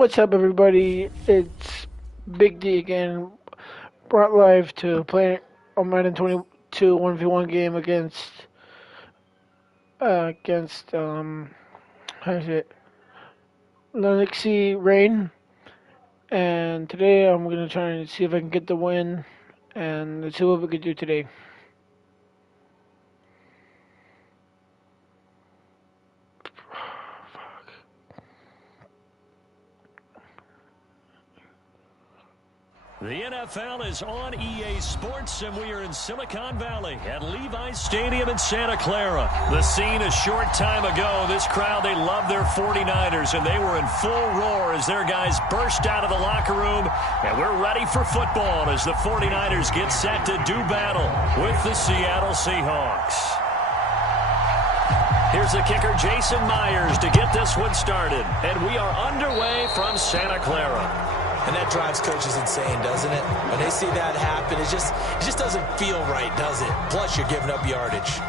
What's up, everybody? It's Big D again, brought live to play a Madden 22 1v1 game against how is it? Lennoxy Rain. And today I'm gonna try and see if I can get the win, and let's see what we can do today. The NFL is on EA Sports, and we are in Silicon Valley at Levi's Stadium in Santa Clara. The scene a short time ago, this crowd, they love their 49ers, and they were in full roar as their guys burst out of the locker room, and we're ready for football as the 49ers get set to do battle with the Seattle Seahawks. Here's the kicker, Jason Myers, to get this one started, and we are underway from Santa Clara. And that drives coaches insane, doesn't it? When they see that happen, it just doesn't feel right, does it? Plus, you're giving up yardage.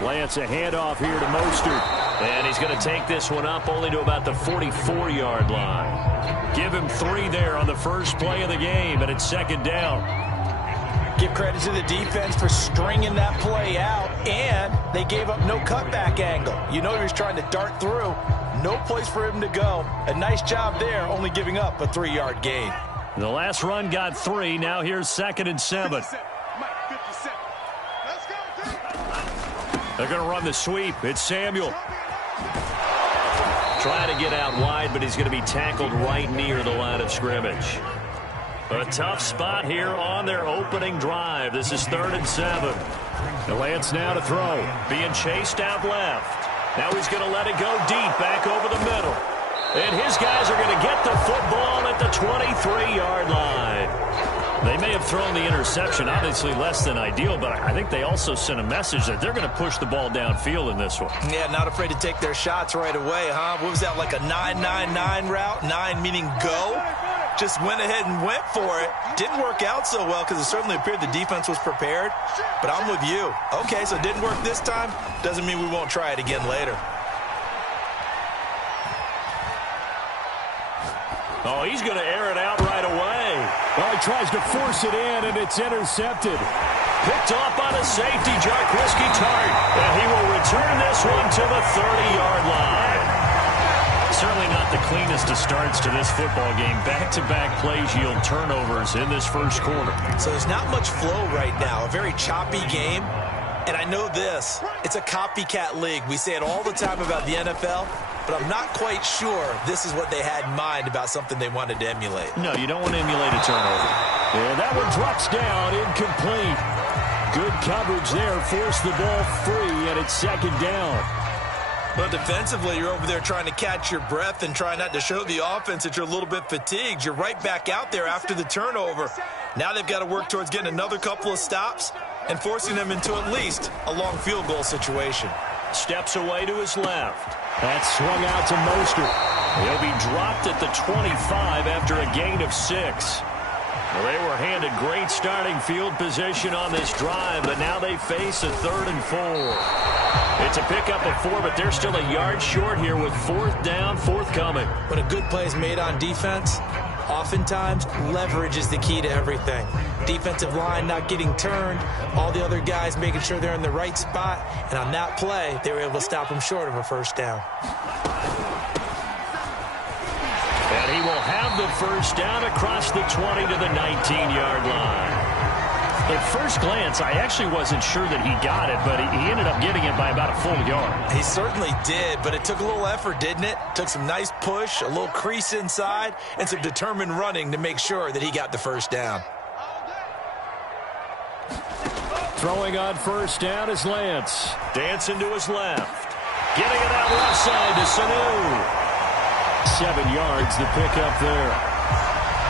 Lance, a handoff here to Mostert. And he's going to take this one up only to about the 44-yard line. Give him 3 there on the first play of the game, and it's second down. Give credit to the defense for stringing that play out, and they gave up no cutback angle. You know he was trying to dart through. No place for him to go. A nice job there, only giving up a 3-yard gain. The last run got 3. Now here's 2nd and 7. They're going to run the sweep. It's Samuel. Trying to get out wide, but he's going to be tackled right near the line of scrimmage. A tough spot here on their opening drive. This is 3rd and 7. The Lance now to throw. Being chased out left. Now he's going to let it go deep back over the middle. And his guys are going to get the football at the 23-yard line. They may have thrown the interception, obviously less than ideal, but I think they also sent a message that they're going to push the ball downfield in this one. Yeah, not afraid to take their shots right away, huh? What was that, like a 9-9-9 route? 9 meaning go? Just went ahead and went for it. Didn't work out so well because it certainly appeared the defense was prepared. But I'm with you. Okay, so it didn't work this time. Doesn't mean we won't try it again later. Oh, he's going to air it out right away. Well, he tries to force it in, and it's intercepted. Picked off by the safety, Jarkowski Tart. And he will return this one to the 30-yard line. Certainly not the cleanest of starts to this football game. Back-to-back plays yield turnovers in this first quarter. So there's not much flow right now. A very choppy game. And I know this. It's a copycat league. We say it all the time about the NFL. But I'm not quite sure this is what they had in mind about something they wanted to emulate. No, you don't want to emulate a turnover. And that one drops down, incomplete. Good coverage there, forced the ball free, and it's second down. Well, defensively, you're over there trying to catch your breath and try not to show the offense that you're a little bit fatigued. You're right back out there after the turnover. Now they've got to work towards getting another couple of stops and forcing them into at least a long field goal situation. Steps away to his left. That's swung out to Mostert. He'll be dropped at the 25 after a gain of 6. Well, they were handed great starting field position on this drive, but now they face a 3rd and 4. It's a pickup of 4, but they're still a yard short here with 4th down, forthcoming. When a good play is made on defense, oftentimes leverage is the key to everything. Defensive line not getting turned, all the other guys making sure they're in the right spot, and on that play, they were able to stop them short of a 1st down. And he will have the 1st down across the 20 to the 19-yard line. At first glance, I actually wasn't sure that he got it, but he ended up getting it by about a full yard. He certainly did, but it took a little effort, didn't it? Took some nice push, a little crease inside, and some determined running to make sure that he got the 1st down. Throwing on 1st down is Lance. Dancing to his left. Getting it out left side to Sanu. 7 yards, the pickup there.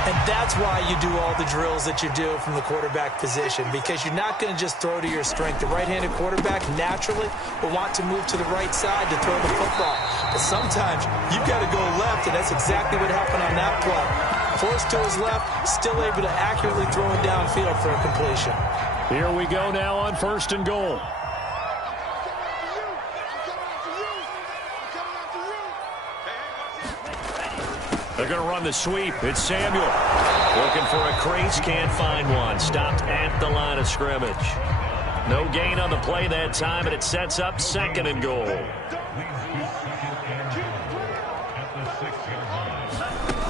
And that's why you do all the drills that you do from the quarterback position, because you're not going to just throw to your strength. The right-handed quarterback naturally will want to move to the right side to throw the football. But sometimes you've got to go left, and that's exactly what happened on that play. Forced to his left, still able to accurately throw it downfield for a completion. Here we go now on 1st and goal. They're going to run the sweep. It's Samuel. Looking for a crease, can't find one. Stopped at the line of scrimmage. No gain on the play that time, and it sets up 2nd and goal.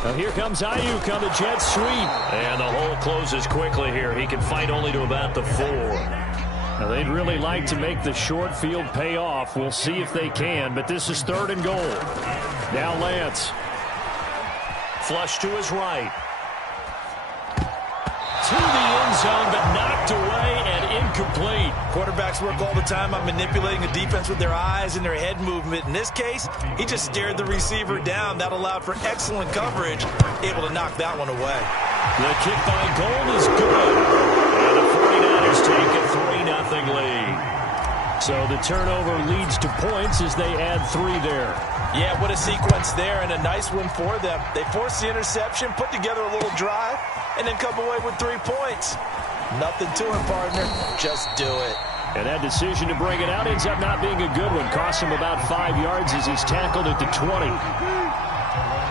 Now here comes Ayuk on the jet sweep. And the hole closes quickly here. He can fight only to about the 4. Now they'd really like to make the short field pay off. We'll see if they can, but this is 3rd and goal. Now Lance. Flush to his right. To the end zone, but knocked away and incomplete. Quarterbacks work all the time on manipulating a defense with their eyes and their head movement. In this case, he just stared the receiver down. That allowed for excellent coverage, able to knock that one away. The kick by goal is good. And the 49ers take a 3-0 lead. So the turnover leads to points as they add 3 there. Yeah, what a sequence there, and a nice one for them. They forced the interception, put together a little drive, and then come away with 3 points. Nothing to it, partner. Just do it. And that decision to bring it out ends up not being a good one. Cost him about 5 yards as he's tackled at the 20.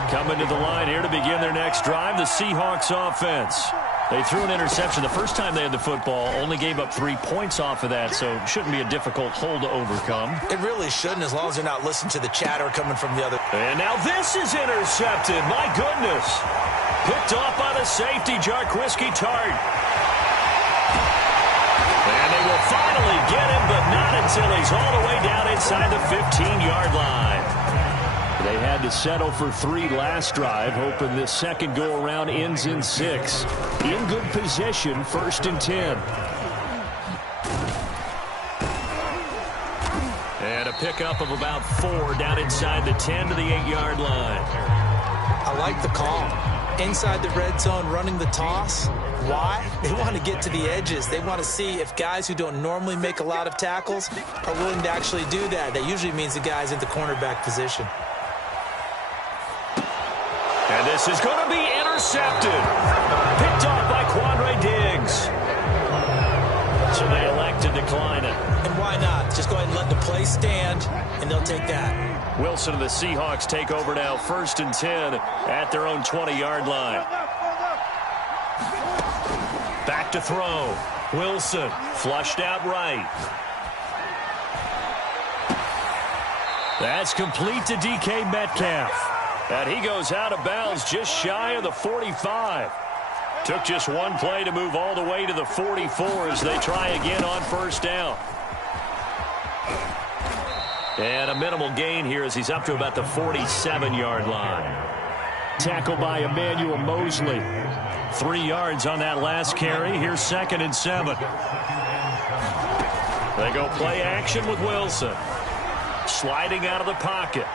Coming to the line here to begin their next drive, the Seahawks offense. They threw an interception the first time they had the football, only gave up 3 points off of that, so it shouldn't be a difficult hole to overcome. It really shouldn't, as long as they're not listening to the chatter coming from the other. And now this is intercepted. My goodness. Picked off by the safety, Jarquiski Tart. And they will finally get him, but not until he's all the way down inside the 15-yard line. They had to settle for 3 last drive, hoping this second go-around ends in 6. In good position, 1st and 10. And a pickup of about 4 down inside the 10 to the 8-yard line. I like the call. Inside the red zone, running the toss. Why? They want to get to the edges. They want to see if guys who don't normally make a lot of tackles are willing to actually do that. That usually means the guy's in the cornerback position. And this is going to be intercepted. Picked off by Quandre Diggs. So they elect to decline it. And why not? Just go ahead and let the play stand, and they'll take that. Wilson and the Seahawks take over now, 1st and 10 at their own 20-yard line. Back to throw. Wilson flushed out right. That's complete to DK Metcalf. And he goes out of bounds just shy of the 45. Took just one play to move all the way to the 44 as they try again on 1st down. And a minimal gain here as he's up to about the 47-yard line. Tackled by Emmanuel Mosley. 3 yards on that last carry. Here's 2nd and 7. They go play action with Wilson. sliding out of the pocket.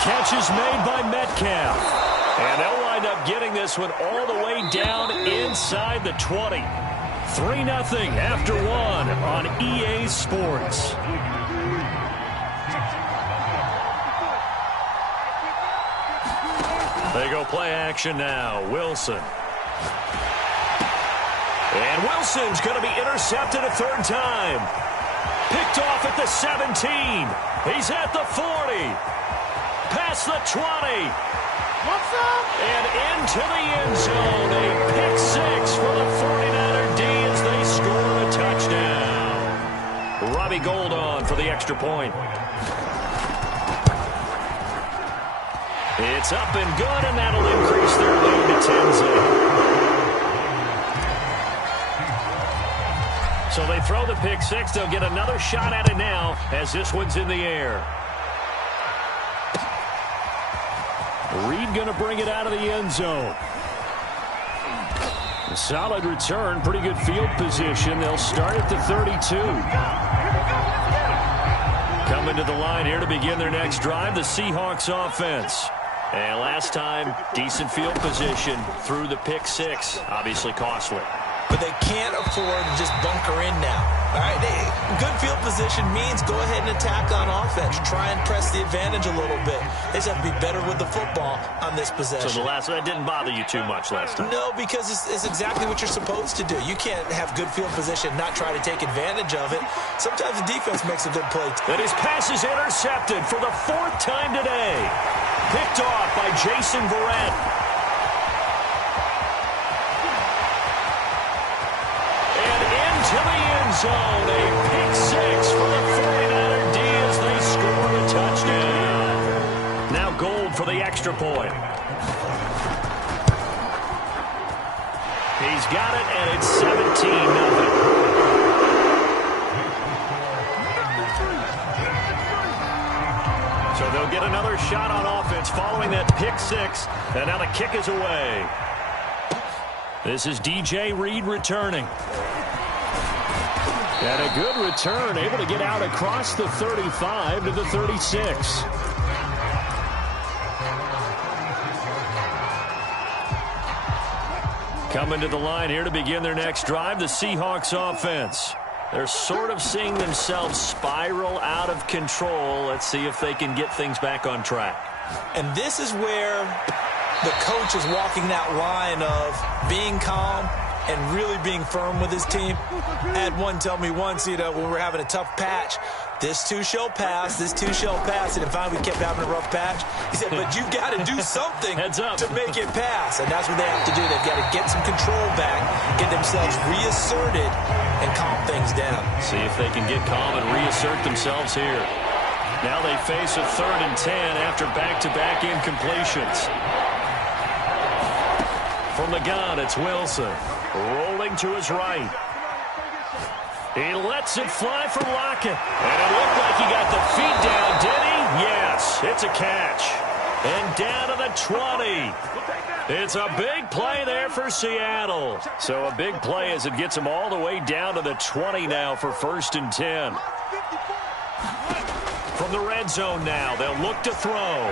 Catch is made by Metcalf. And they'll wind up getting this one all the way down inside the 20. 3-0 after one on EA Sports. They go play action now. Wilson. And Wilson's going to be intercepted a third time. Picked off at the 17. He's at the 40. Past the 20. And into the end zone. A pick six for the 49er D as they score a touchdown. Robbie Gould on for the extra point. It's up and good, and that'll increase their lead to 10-0. So they throw the pick six. They'll get another shot at it now as this one's in the air. Reed going to bring it out of the end zone. A solid return, pretty good field position. They'll start at the 32. Coming to the line here to begin their next drive, the Seahawks offense. And last time, decent field position through the pick six. Obviously costly. But they can't afford to just bunker in now. All right, good field position means go ahead and attack on offense. Try and press the advantage a little bit. They just have to be better with the football on this possession. So that didn't bother you too much last time? No, because it's exactly what you're supposed to do. You can't have good field position, not try to take advantage of it. Sometimes the defense makes a good play. And his pass is intercepted for the fourth time today. Picked off by Jason Verrett. To the end zone, a pick six for the 49er D as they score a touchdown. Now Gould for the extra point. He's got it, and it's 17-0. So they'll get another shot on offense following that pick six, and now the kick is away. This is DJ Reed returning. And a good return, able to get out across the 35 to the 36. Coming to the line here to begin their next drive, the Seahawks offense. They're sort of seeing themselves spiral out of control. Let's see if they can get things back on track. And this is where the coach is walking that line of being calm and really being firm with his team. I had one tell me once, when we were having a tough patch, this too shall pass, this too shall pass. And finally we kept having a rough patch. He said, but you've got to do something to make it pass. And that's what they have to do. They've got to get some control back, get themselves reasserted, and calm things down. See if they can get calm and reassert themselves here. Now they face a 3rd and 10 after back-to-back incompletions. From the gun, it's Wilson. Rolling to his right. He lets it fly for Lockett. And it looked like he got the feet down, did he? Yes, it's a catch. And down to the 20. It's a big play there for Seattle. So a big play as it gets them all the way down to the 20 now for 1st and 10. From the red zone now, they'll look to throw.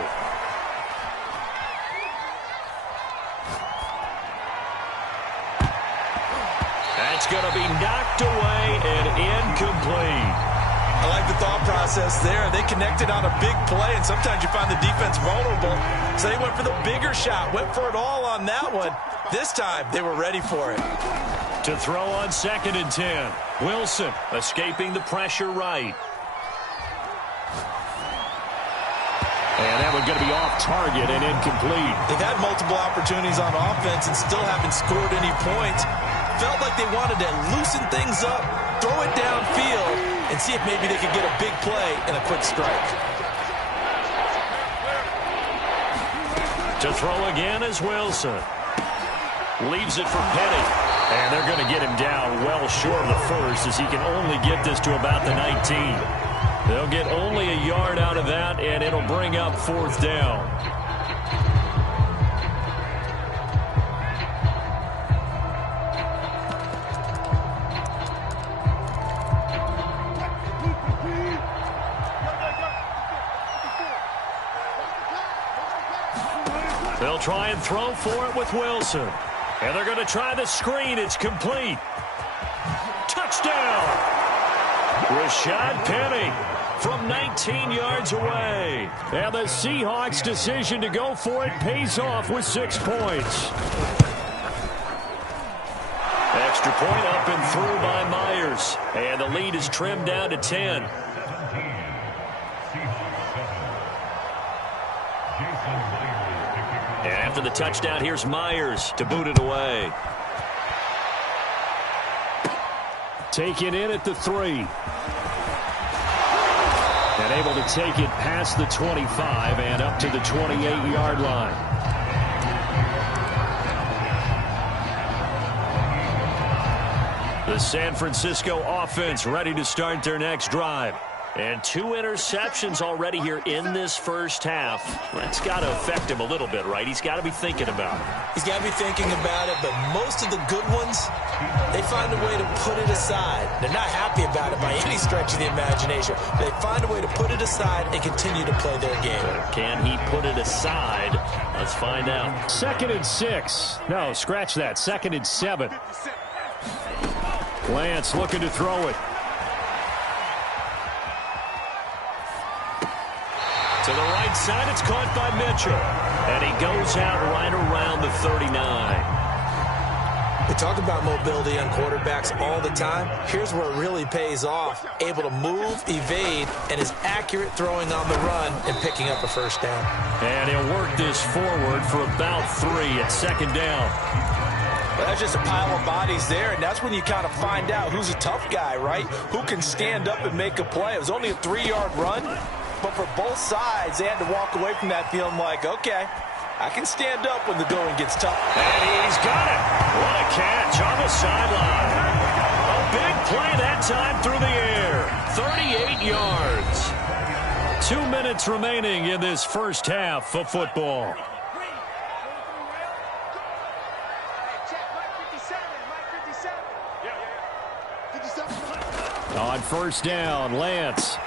That's going to be knocked away and incomplete. I like the thought process there. They connected on a big play, and sometimes you find the defense vulnerable. So they went for the bigger shot, went for it all on that one. This time, they were ready for it. To throw on 2nd and 10. Wilson escaping the pressure right. And that one going to be off target and incomplete. They've had multiple opportunities on offense and still haven't scored any points. Felt like they wanted to loosen things up, throw it downfield, and see if maybe they could get a big play and a quick strike. To throw again is Wilson. Leaves it for Petty. And they're going to get him down well short of the first as he can only get this to about the 19. They'll get only a yard out of that, and it'll bring up 4th down. They'll try and throw for it with Wilson. And they're going to try the screen. It's complete. Touchdown! Rashad Penny from 19 yards away. And the Seahawks' decision to go for it pays off with 6 points. Extra point up and through by Myers. And the lead is trimmed down to 10. And after the touchdown, here's Myers to boot it away. Taken in at the 3. And able to take it past the 25 and up to the 28-yard line. The San Francisco offense ready to start their next drive. And 2 interceptions already here in this first half. That's got to affect him a little bit, right? He's got to be thinking about it. He's got to be thinking about it, but most of the good ones, they find a way to put it aside. They're not happy about it by any stretch of the imagination. They find a way to put it aside and continue to play their game. Can he put it aside? Let's find out. 2nd and 6. No, scratch that. 2nd and 7. Lance looking to throw it. To the right side, it's caught by Mitchell. And he goes out right around the 39. We talk about mobility on quarterbacks all the time. Here's where it really pays off. Able to move, evade, and is accurate throwing on the run and picking up a first down. And he'll work this forward for about 3 at 2nd down. Well, that's just a pile of bodies there, and that's when you kind of find out who's a tough guy, right? Who can stand up and make a play. It was only a 3-yard run, but for both sides, they had to walk away from that feeling like, okay, I can stand up when the going gets tough. And he's got it. What a catch on the sideline. A big play that time through the air. 38 yards. 2 minutes remaining in this first half of football. On first down, Lance.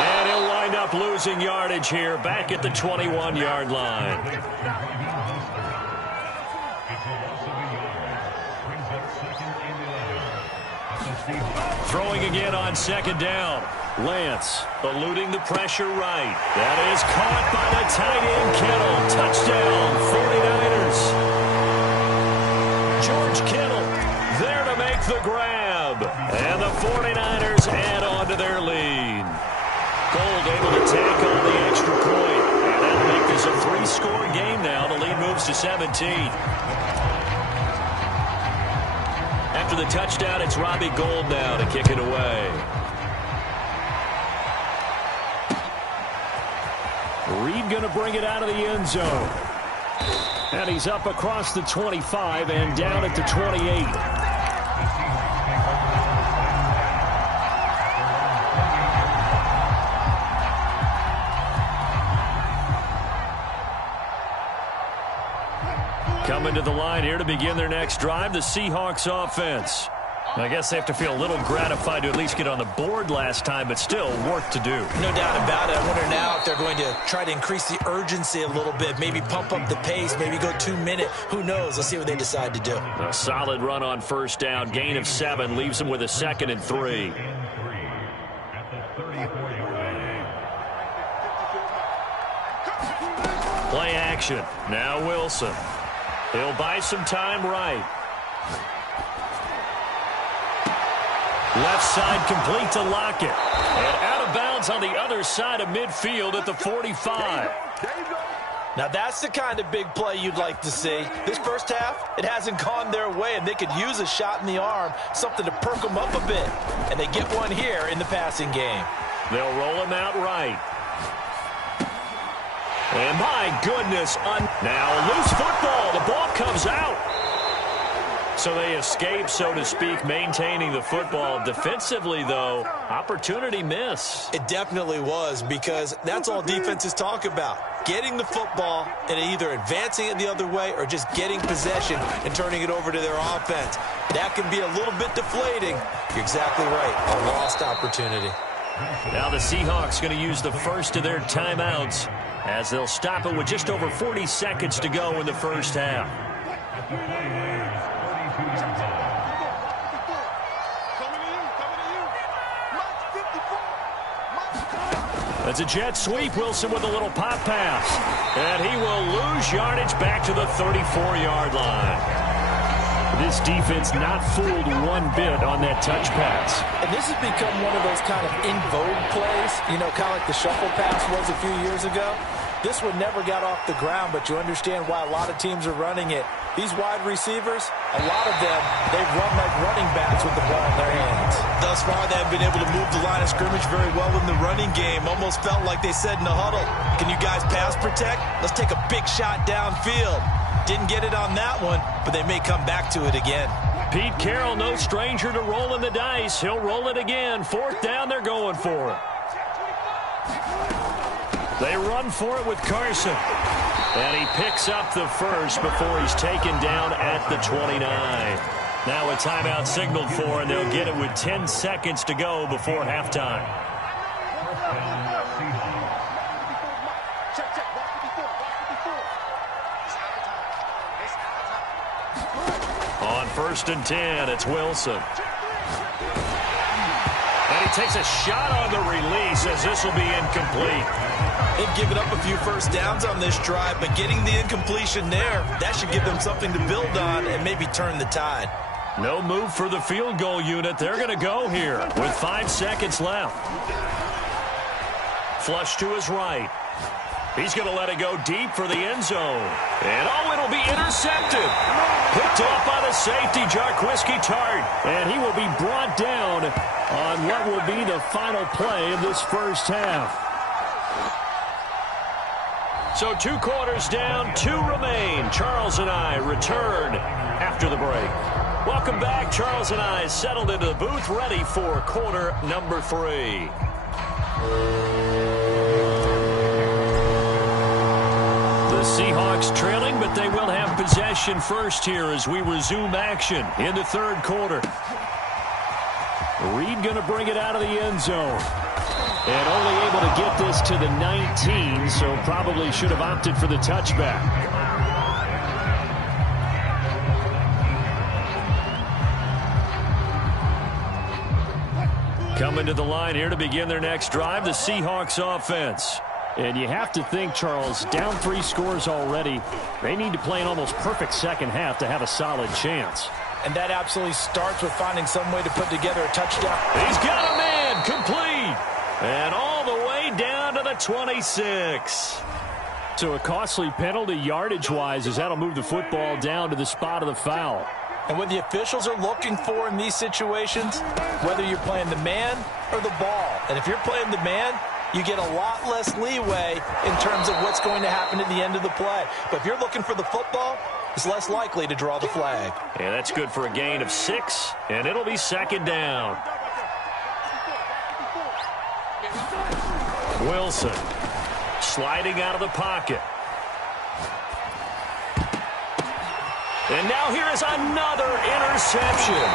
And he'll wind up losing yardage here back at the 21-yard line. Throwing again on 2nd down. Lance eluding the pressure right. That is caught by the tight end Kittle. Touchdown, 49ers. George Kittle there to make the grab. And the 49ers add on to their lead. Gold able to tack on the extra point. And that'll make this a 3-score game now. The lead moves to 17. After the touchdown, it's Robbie Gould now to kick it away. Reed going to bring it out of the end zone. And he's up across the 25 and down at the 28. Coming to the line here to begin their next drive, the Seahawks offense. I guess they have to feel a little gratified to at least get on the board last time, but still work to do. No doubt about it. I wonder now if they're going to try to increase the urgency a little bit, maybe pump up the pace, maybe go 2-minute. Who knows? Let's see what they decide to do. A solid run on first down. Gain of 7 leaves them with a 2nd and 3. Play action. Now Wilson. He'll buy some time right. Left side complete to Lockett. And out of bounds on the other side of midfield at the 45. Now that's the kind of big play you'd like to see. This first half, it hasn't gone their way, and they could use a shot in the arm, something to perk them up a bit. And they get one here in the passing game. They'll roll him out right. And my goodness, now loose football. The ball comes out. So they escape, so to speak, maintaining the football. Defensively, though, opportunity miss. It definitely was, because that's all defenses talk about. Getting the football and either advancing it the other way or just getting possession and turning it over to their offense. That can be a little bit deflating. You're exactly right. A lost opportunity. Now the Seahawks going to use the first of their timeouts as they'll stop it with just over 40 seconds to go in the first half. That's a jet sweep. Wilson with a little pop pass. And he will lose yardage back to the 34-yard line. This defense not fooled one bit on that touch pass. And this has become one of those kind of in vogue plays, you know, kind of like the shuffle pass was a few years ago. This one never got off the ground, but you understand why a lot of teams are running it. These wide receivers, a lot of them, they run like running backs with the ball in their hands. Thus far, they have been able to move the line of scrimmage very well in the running game. Almost felt like they said in the huddle, can you guys pass protect? Let's take a big shot downfield. Didn't get it on that one, but they may come back to it again. Pete Carroll, no stranger to rolling the dice. He'll roll it again. Fourth down, they're going for it. They run for it with Carson. And he picks up the first before he's taken down at the 29. Now a timeout signaled for, and they'll get it with 10 seconds to go before halftime. On 1st and 10, it's Wilson. And he takes a shot on the release as this will be incomplete. They've given up a few first downs on this drive, but getting the incompletion there, that should give them something to build on and maybe turn the tide. No move for the field goal unit. They're going to go here with 5 seconds left. Flush to his right. He's going to let it go deep for the end zone. And it'll be intercepted. Picked off by the safety, Jarquiski Tart. And he will be brought down on what will be the final play of this first half. So 2 quarters down, 2 remain. Charles and I return after the break. Welcome back. Charles and I settled into the booth, ready for quarter number 3. The Seahawks trailing, but they will have possession first here as we resume action in the third quarter. Reed going to bring it out of the end zone. And only able to get this to the 19, so probably should have opted for the touchback. Coming to the line here to begin their next drive, the Seahawks offense. And you have to think, Charles, down 3 scores already. They need to play an almost perfect second half to have a solid chance. And that absolutely starts with finding some way to put together a touchdown. He's got a man, complete. And all the way down to the 26. So a costly penalty yardage-wise as that'll move the football down to the spot of the foul. And what the officials are looking for in these situations, whether you're playing the man or the ball. And if you're playing the man, you get a lot less leeway in terms of what's going to happen at the end of the play. But if you're looking for the football, it's less likely to draw the flag. And that's good for a gain of 6, and it'll be second down. Wilson sliding out of the pocket. And now here is another interception.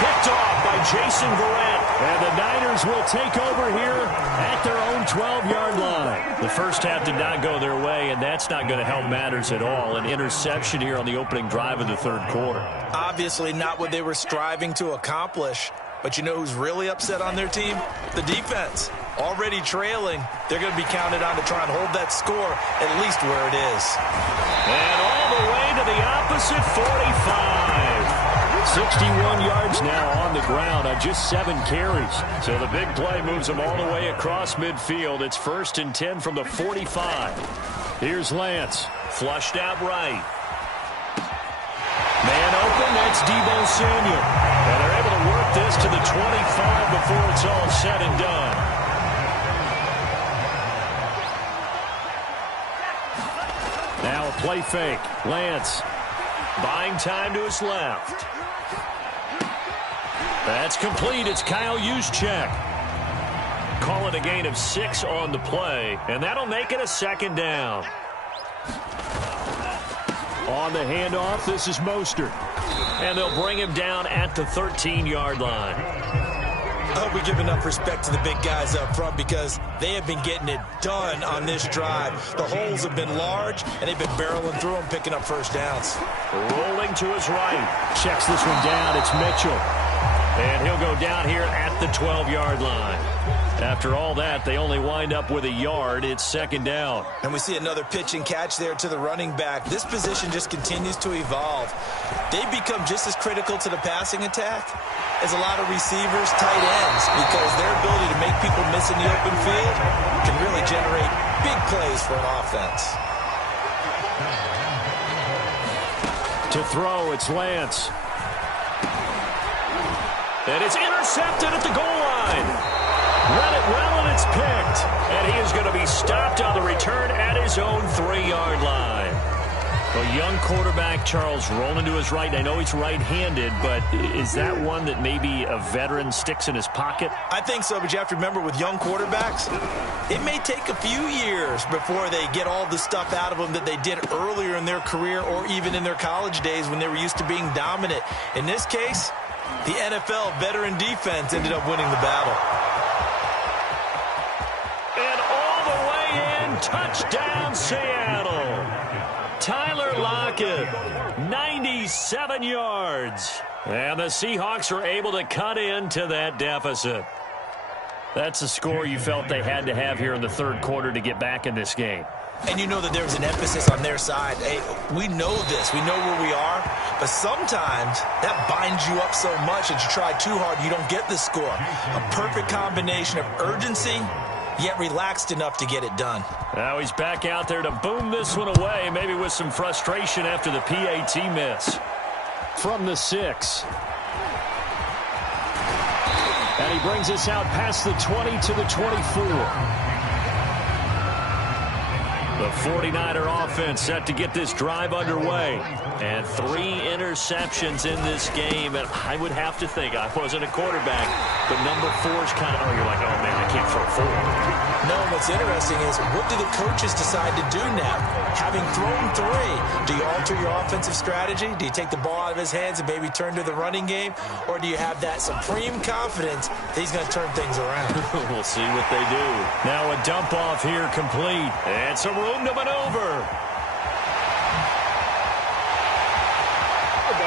Picked off by Jason Verrett. And the Niners will take over here at their own 12-yard line. The first half did not go their way, and that's not going to help matters at all. An interception here on the opening drive of the third quarter. Obviously not what they were striving to accomplish. But you know who's really upset on their team? The defense. Already trailing, they're going to be counted on to try and hold that score at least where it is. And all the way to the opposite 45. 61 yards now on the ground on just 7 carries. So the big play moves them all the way across midfield. It's 1st and 10 from the 45. Here's Lance. Flushed out right. Man open, that's Deebo Samuel. And they're able to work this to the 25 before it's all said and done. Now a play fake. Lance buying time to his left. That's complete. It's Kyle Juszczyk. Call it a gain of 6 on the play, and that'll make it a second down. On the handoff, this is Mostert. And they'll bring him down at the 13-yard line. I hope we give enough respect to the big guys up front because they have been getting it done on this drive. The holes have been large, and they've been barreling through them, picking up first downs. Rolling to his right. Checks this one down. It's Mitchell. And he'll go down here at the 12-yard line. After all that, they only wind up with a yard. It's second down. And we see another pitch and catch there to the running back. This position just continues to evolve. They become just as critical to the passing attack as a lot of receivers, tight ends, because their ability to make people miss in the open field can really generate big plays for an offense. To throw, it's Lance. And it's intercepted at the goal line. Run it well, and it's picked. And he is going to be stopped on the return at his own 3-yard line. A young quarterback, Charles, rolling to his right. I know he's right-handed, but is that one that maybe a veteran sticks in his pocket? I think so, but you have to remember with young quarterbacks, it may take a few years before they get all the stuff out of them that they did earlier in their career or even in their college days when they were used to being dominant. In this case, the NFL veteran defense ended up winning the battle. And all the way in, touchdown Seattle. Tyler Lockett, 97 yards. And the Seahawks are able to cut into that deficit. That's a score you felt they had to have here in the third quarter to get back in this game. And you know that there was an emphasis on their side. Hey, we know this. We know where we are. But sometimes that binds you up so much that you try too hard, you don't get the score. A perfect combination of urgency, yet relaxed enough to get it done. Now he's back out there to boom this one away, maybe with some frustration after the PAT miss. From the 6. And he brings us out past the 20 to the 24. The 49er offense set to get this drive underway. And 3 interceptions in this game. And I would have to think, I wasn't a quarterback, but number 4 is kind of, you're like, oh, man, I can't throw 4. No, what's interesting is what do the coaches decide to do now? Having thrown 3, do you alter your offensive strategy? Do you take the ball out of his hands and maybe turn to the running game? Or do you have that supreme confidence that he's going to turn things around? We'll see what they do. Now a dump off here complete. And some room to maneuver.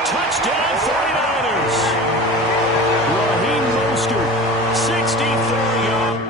Touchdown 49ers. Raheem Mostert, 63 yards.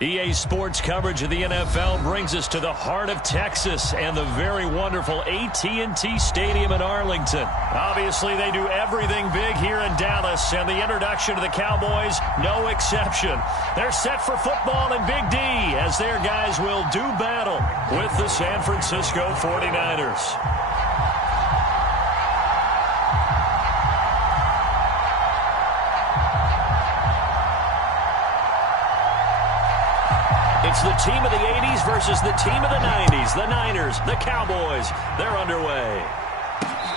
EA Sports coverage of the NFL brings us to the heart of Texas and the very wonderful AT&T Stadium in Arlington. Obviously, they do everything big here in Dallas, and the introduction to the Cowboys, no exception. They're set for football in Big D as their guys will do battle with the San Francisco 49ers. It's the team of the 80s versus the team of the 90s. The Niners, the Cowboys, they're underway.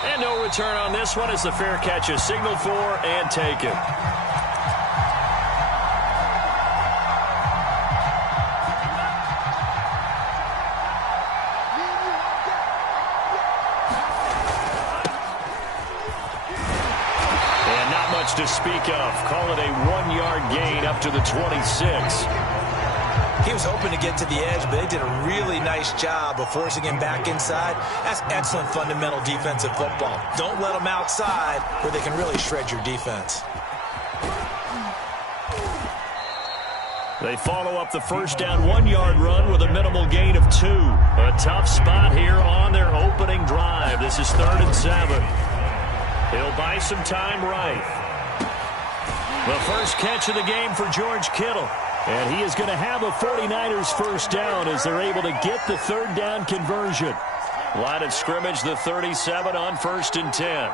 And no return on this one as the fair catch is signaled for and taken. And not much to speak of. Call it a 1-yard gain up to the 26. He was hoping to get to the edge, but they did a really nice job of forcing him back inside. That's excellent fundamental defensive football. Don't let them outside where they can really shred your defense. They follow up the first down 1-yard run with a minimal gain of 2. A tough spot here on their opening drive. This is 3rd and 7. He'll buy some time right. The first catch of the game for George Kittle. And he is going to have a 49ers first down as they're able to get the 3rd down conversion. Line of scrimmage, the 37 on 1st and 10.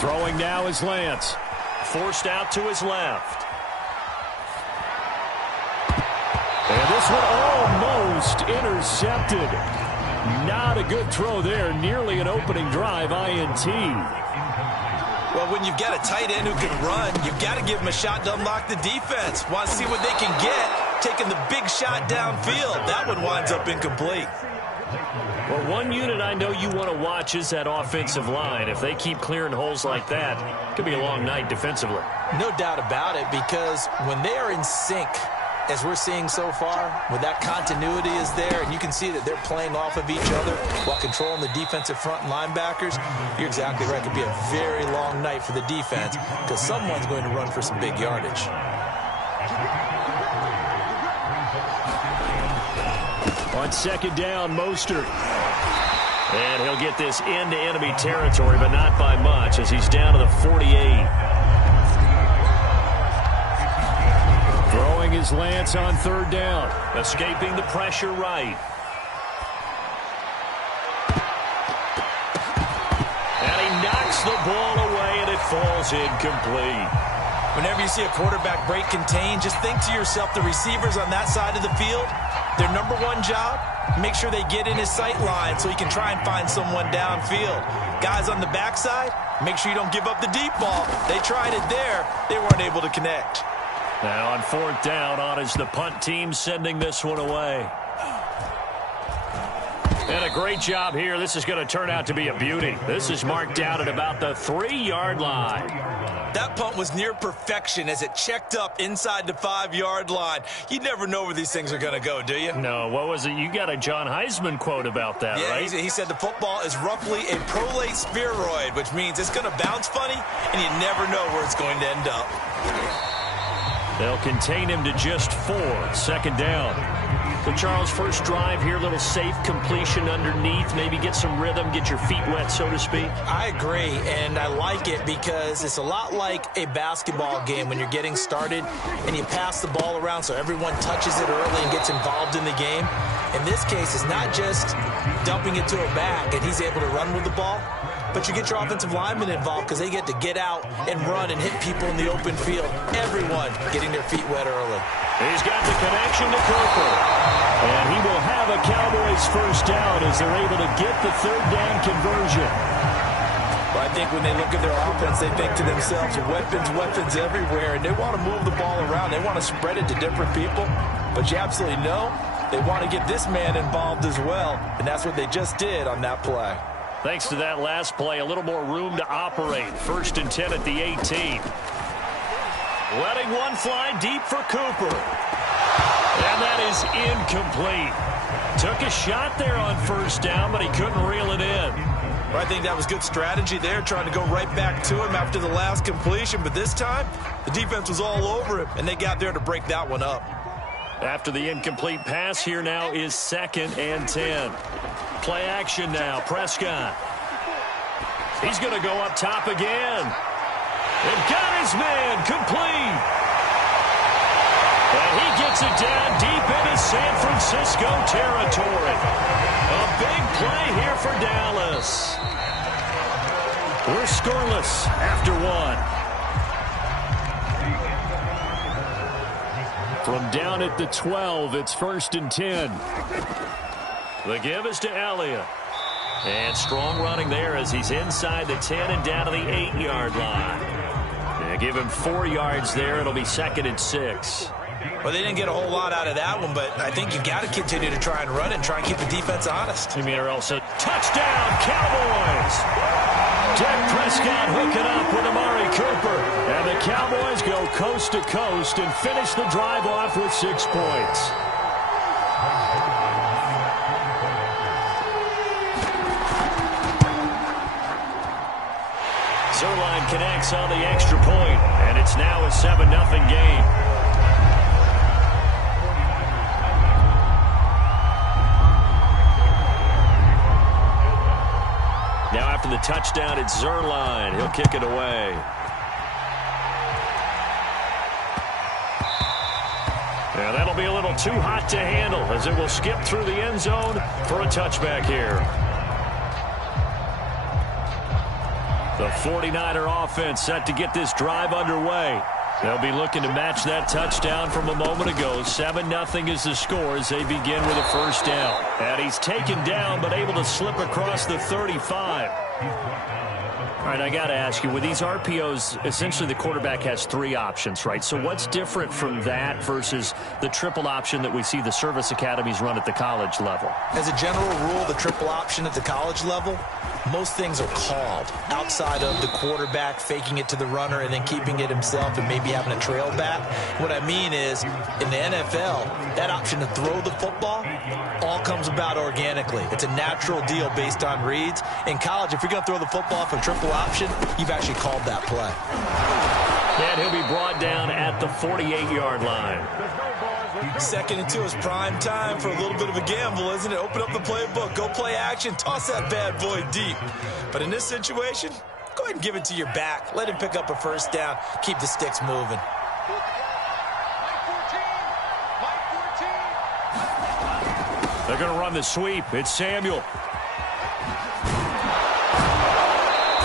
Throwing now is Lance. Forced out to his left. And this one almost intercepted. Not a good throw there. Nearly an opening drive INT. Well, when you've got a tight end who can run, you've got to give him a shot to unlock the defense. Want to see what they can get, taking the big shot downfield. That one winds up incomplete. Well, one unit I know you want to watch is that offensive line. If they keep clearing holes like that, it could be a long night defensively. No doubt about it, because when they are in sync, as we're seeing so far, when that continuity is there and you can see that they're playing off of each other while controlling the defensive front and linebackers, you're exactly right. It could be a very long night for the defense because someone's going to run for some big yardage. On 2nd down, Mostert. And he'll get this into enemy territory, but not by much as he's down to the 48. Throwing his Lance on 3rd down. Escaping the pressure right. And he knocks the ball away, and it falls incomplete. Whenever you see a quarterback break contain, just think to yourself, the receivers on that side of the field, their number one job, make sure they get in his sight line so he can try and find someone downfield. Guys on the backside, make sure you don't give up the deep ball. They tried it there. They weren't able to connect. Now on 4th down, on is the punt team sending this one away. And a great job here. This is going to turn out to be a beauty. This is marked out at about the 3-yard line. That punt was near perfection as it checked up inside the 5-yard line. You never know where these things are going to go, do you? No, what was it? You got a John Heisman quote about that, yeah, right? He said the football is roughly a prolate spheroid, which means it's going to bounce funny, and you never know where it's going to end up. They'll contain him to just 4. 2nd down. So, Charles, first drive here, little safe completion underneath, maybe get some rhythm, get your feet wet, so to speak. I agree, and I like it because it's a lot like a basketball game when you're getting started and you pass the ball around so everyone touches it early and gets involved in the game. In this case, it's not just dumping it to a back and he's able to run with the ball, but you get your offensive linemen involved because they get to get out and run and hit people in the open field. Everyone getting their feet wet early. He's got the connection to Cooper. And he will have a Cowboys first down as they're able to get the 3rd down conversion. Well, I think when they look at their offense, they think to themselves, weapons everywhere, and they want to move the ball around. They want to spread it to different people. But you absolutely know they want to get this man involved as well, and that's what they just did on that play. Thanks to that last play, a little more room to operate. 1st and 10 at the 18. Letting one fly deep for Cooper. And that is incomplete. Took a shot there on 1st down, but he couldn't reel it in. Well, I think that was good strategy there, trying to go right back to him after the last completion. But this time, the defense was all over him, and they got there to break that one up. After the incomplete pass, here now is 2nd and 10. Play action now. Prescott. He's going to go up top again. And got his man complete. And he gets it down deep into San Francisco territory. A big play here for Dallas. We're scoreless after 1. From down at the 12, it's 1st and 10. The give is to Elliott. And strong running there as he's inside the 10 and down to the 8-yard line. They give him 4 yards there. It'll be 2nd and 6. Well, they didn't get a whole lot out of that one, but I think you've got to continue to try and run and try and keep the defense honest. Jimmy also touchdown, Cowboys! Dak Prescott hooking up with Amari Cooper. And the Cowboys go coast to coast and finish the drive off with 6 points. Zerline connects on the extra point, and it's now a 7-0 game. Now after the touchdown, it's Zerline. He'll kick it away. Yeah, that'll be a little too hot to handle as it will skip through the end zone for a touchback here. The 49er offense set to get this drive underway. They'll be looking to match that touchdown from a moment ago. 7-0 is the score as they begin with a first down. And he's taken down but able to slip across the 35. All right, I got to ask you, with these RPOs, essentially the quarterback has 3 options, right? So what's different from that versus the triple option that we see the service academies run at the college level? As a general rule, the triple option at the college level, most things are called outside of the quarterback faking it to the runner and then keeping it himself and maybe having a trail back. What I mean is, in the NFL, that option to throw the football all comes about organically. It's a natural deal based on reads. In college, if you're going to throw the football for triple option, you've actually called that play. And he'll be brought down at the 48-yard line. 2nd and 2 is prime time for a little bit of a gamble, isn't it? Open up the playbook, go play action, toss that bad boy deep. But in this situation, go ahead and give it to your back. Let him pick up a first down. Keep the sticks moving. They're going to run the sweep. It's Samuel.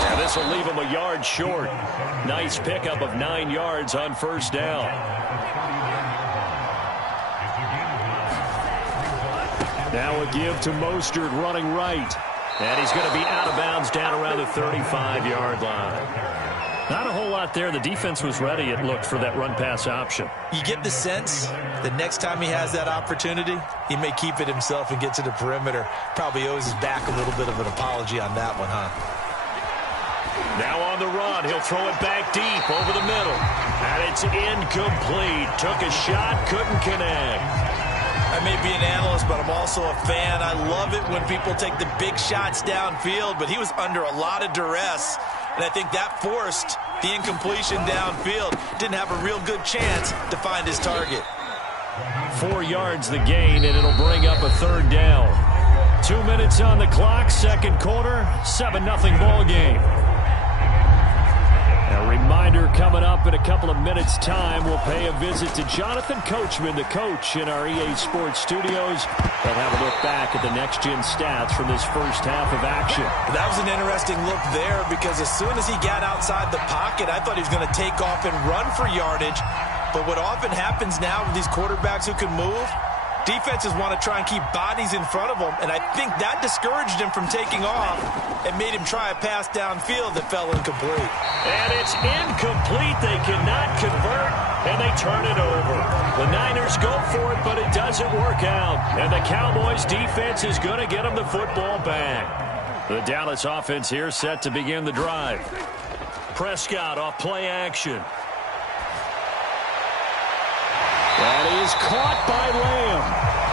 And this will leave him a yard short. Nice pickup of 9 yards on first down. Now a give to Mostert running right. And he's going to be out of bounds down around the 35-yard line. Not a whole lot there. The defense was ready, it looked, for that run-pass option. You get the sense that next time he has that opportunity, he may keep it himself and get to the perimeter. Probably owes his back a little bit of an apology on that one, huh? Now on the run, he'll throw it back deep over the middle. And it's incomplete. Took a shot, couldn't connect. I may be an analyst, but I'm also a fan. I love it when people take the big shots downfield, but he was under a lot of duress, and I think that forced the incompletion downfield. Didn't have a real good chance to find his target. 4 yards the gain, and it'll bring up a third down. 2 minutes on the clock, second quarter, 7-0 ball game. A reminder coming up in a couple of minutes' time. We'll pay a visit to Jonathan Coachman, the coach in our EA Sports studios. They'll have a look back at the next-gen stats from this first half of action. That was an interesting look there because as soon as he got outside the pocket, I thought he was going to take off and run for yardage. But what often happens now with these quarterbacks who can move, defenses want to try and keep bodies in front of them, and I think that discouraged him from taking off and made him try a pass downfield that fell incomplete. And it's incomplete. They cannot convert, and they turn it over. The Niners go for it, but it doesn't work out, and the Cowboys' defense is going to get them the football back. The Dallas offense here set to begin the drive. Prescott off play action. That is caught by Lamb.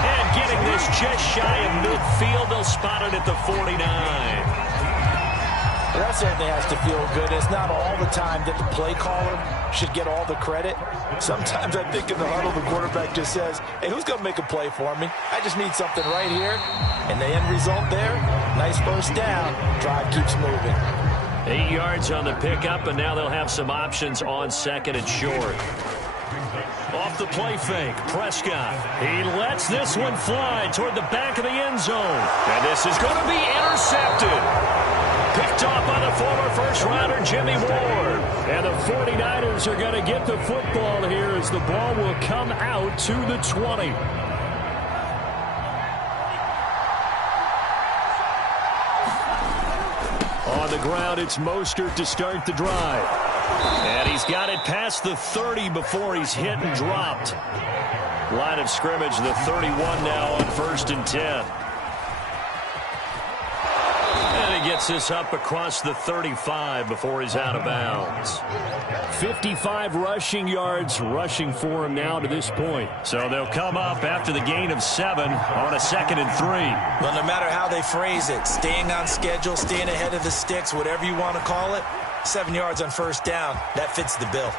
And getting this just shy of midfield, they'll spot it at the 49. That certainly has to feel good. It's not all the time that the play caller should get all the credit. Sometimes I think in the huddle, the quarterback just says, hey, who's going to make a play for me? I just need something right here. And the end result there, nice first down. Drive keeps moving. 8 yards on the pickup, and now they'll have some options on second and short. Off the play fake, Prescott. He lets this one fly toward the back of the end zone. And this is going to be intercepted. Picked off by the former first-rounder Jimmy Ward. And the 49ers are going to get the football here as the ball will come out to the 20. On the ground, it's Mostert to start the drive. And he's got it past the 30 before he's hit and dropped. Line of scrimmage, the 31 now on 1st and 10. And he gets this up across the 35 before he's out of bounds. 55 rushing yards rushing for him now to this point. So they'll come up after the gain of 7 on a 2nd and 3. Well, no matter how they phrase it, staying on schedule, staying ahead of the sticks, whatever you want to call it, 7 yards on first down, that fits the bill.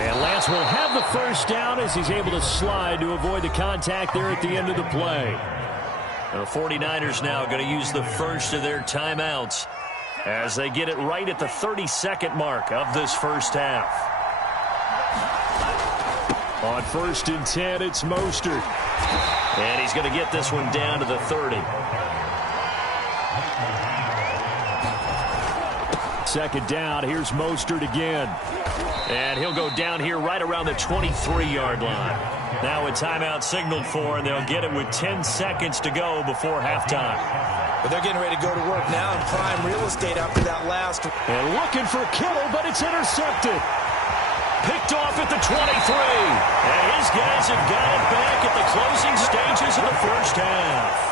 And Lance will have the first down as he's able to slide to avoid the contact there at the end of the play. The 49ers now going to use the first of their timeouts as they get it right at the 32nd mark of this first half. On 1st and 10, it's Mostert. And he's going to get this one down to the 30. Second down, here's Mostert again. And he'll go down here right around the 23-yard line. Now a timeout signaled for, and they'll get it with 10 seconds to go before halftime. But they're getting ready to go to work now in prime real estate after that last. And looking for Kittle, but it's intercepted. Picked off at the 23. And his guys have got it back at the closing stages of the first half.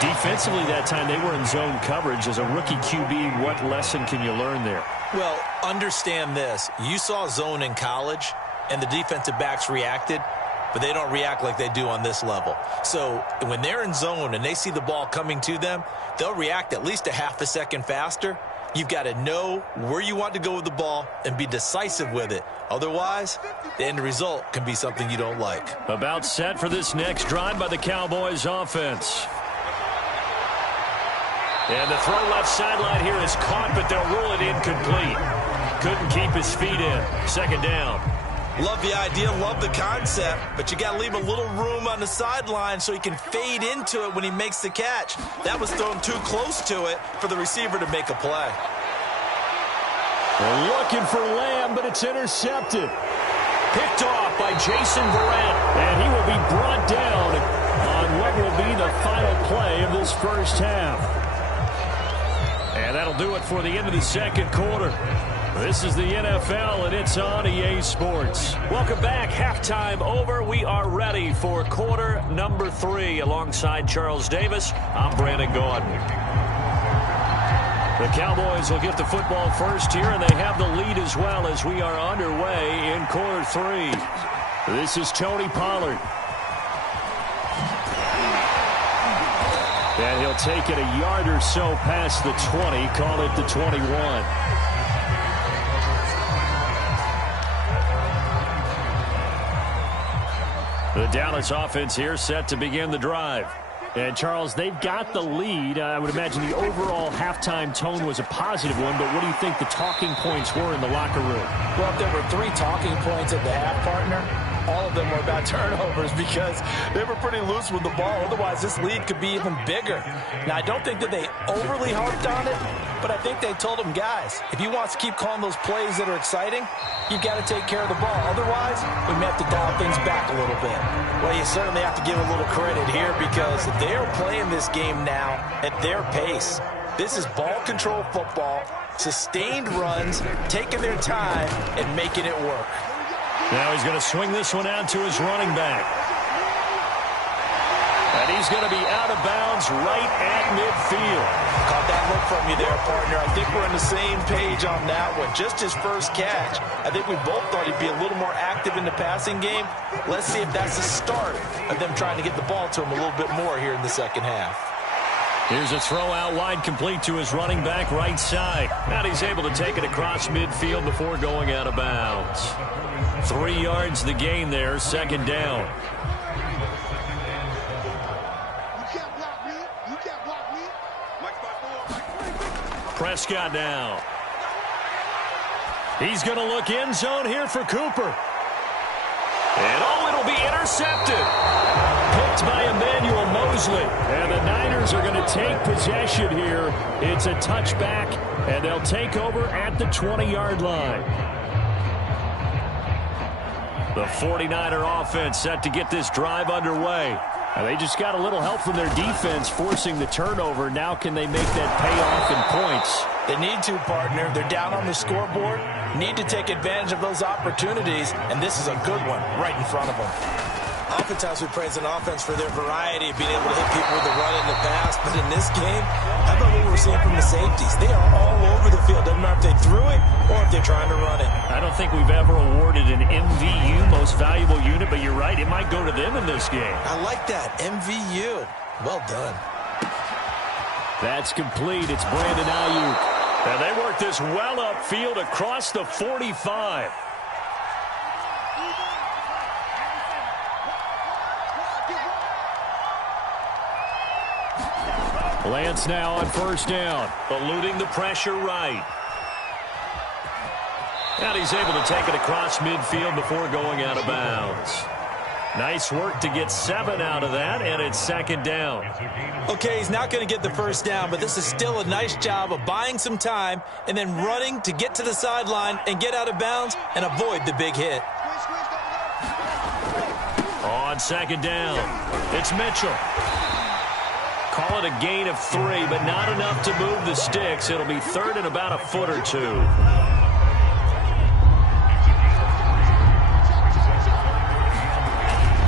Defensively that time, they were in zone coverage. As a rookie QB, what lesson can you learn there? Well, understand this. You saw zone in college, and the defensive backs reacted, but they don't react like they do on this level. So when they're in zone and they see the ball coming to them, they'll react at least a half a second faster. You've got to know where you want to go with the ball and be decisive with it. Otherwise, the end result can be something you don't like. About set for this next drive by the Cowboys offense. And the throw left sideline here is caught, but they'll rule it incomplete. Couldn't keep his feet in. Second down. Love the idea, love the concept, but you got to leave a little room on the sideline so he can fade into it when he makes the catch. That was thrown too close to it for the receiver to make a play. They're looking for Lamb, but it's intercepted. Picked off by Jason Verrett. And he will be brought down on what will be the final play of this first half. And that'll do it for the end of the second quarter. This is the NFL, and it's on EA Sports. Welcome back. Halftime over. We are ready for quarter number 3. Alongside Charles Davis, I'm Brandon Gaudin. The Cowboys will get the football first here, and they have the lead as well as we are underway in quarter 3. This is Tony Pollard. And he'll take it a yard or so past the 20, call it the 21. The Dallas offense here set to begin the drive. And, Charles, they've got the lead. I would imagine the overall halftime tone was a positive one, but what do you think the talking points were in the locker room? Well, if there were 3 talking points at the half, partner, all of them were about turnovers because they were pretty loose with the ball. Otherwise, this lead could be even bigger. Now, I don't think that they overly harped on it, but I think they told them, guys, if you want to keep calling those plays that are exciting, you've got to take care of the ball. Otherwise, we may have to dial things back a little bit. Well, you certainly have to give a little credit here because they are playing this game now at their pace. This is ball control football, sustained runs, taking their time, and making it work. Now he's going to swing this one out to his running back. And he's going to be out of bounds right at midfield. Caught that look from you there, partner. I think we're on the same page on that one. Just his first catch. I think we both thought he'd be a little more active in the passing game. Let's see if that's the start of them trying to get the ball to him a little bit more here in the second half. Here's a throw out wide, complete to his running back right side. And he's able to take it across midfield before going out of bounds. 3 yards the gain there, second down. Prescott now. He's going to look end zone here for Cooper. And it'll be intercepted. Picked by Emmanuel Mosley. And the Niners are going to take possession here. It's a touchback, and they'll take over at the 20-yard line. The 49er offense set to get this drive underway. And they just got a little help from their defense forcing the turnover. Now can they make that pay off in points? They need to, partner. They're down on the scoreboard. Need to take advantage of those opportunities, and this is a good one right in front of them. Oftentimes we praise an offense for their variety of being able to hit people with the run in the pass, but in this game, how about what we're seeing from the safeties? They are all over the field. Doesn't matter if they threw it or if they're trying to run it. I don't think we've ever awarded an MVU, most valuable unit, but you're right, it might go to them in this game. I like that, MVU. Well done. That's complete. It's Brandon Ayuk. And they work this well upfield across the 45. Lance now on first down, eluding the pressure right. And he's able to take it across midfield before going out of bounds. Nice work to get 7 out of that, and it's second down. Okay, he's not going to get the first down, but this is still a nice job of buying some time and then running to get to the sideline and get out of bounds and avoid the big hit. On second down, it's Mitchell. Call it a gain of 3, but not enough to move the sticks. It'll be third and about a foot or 2.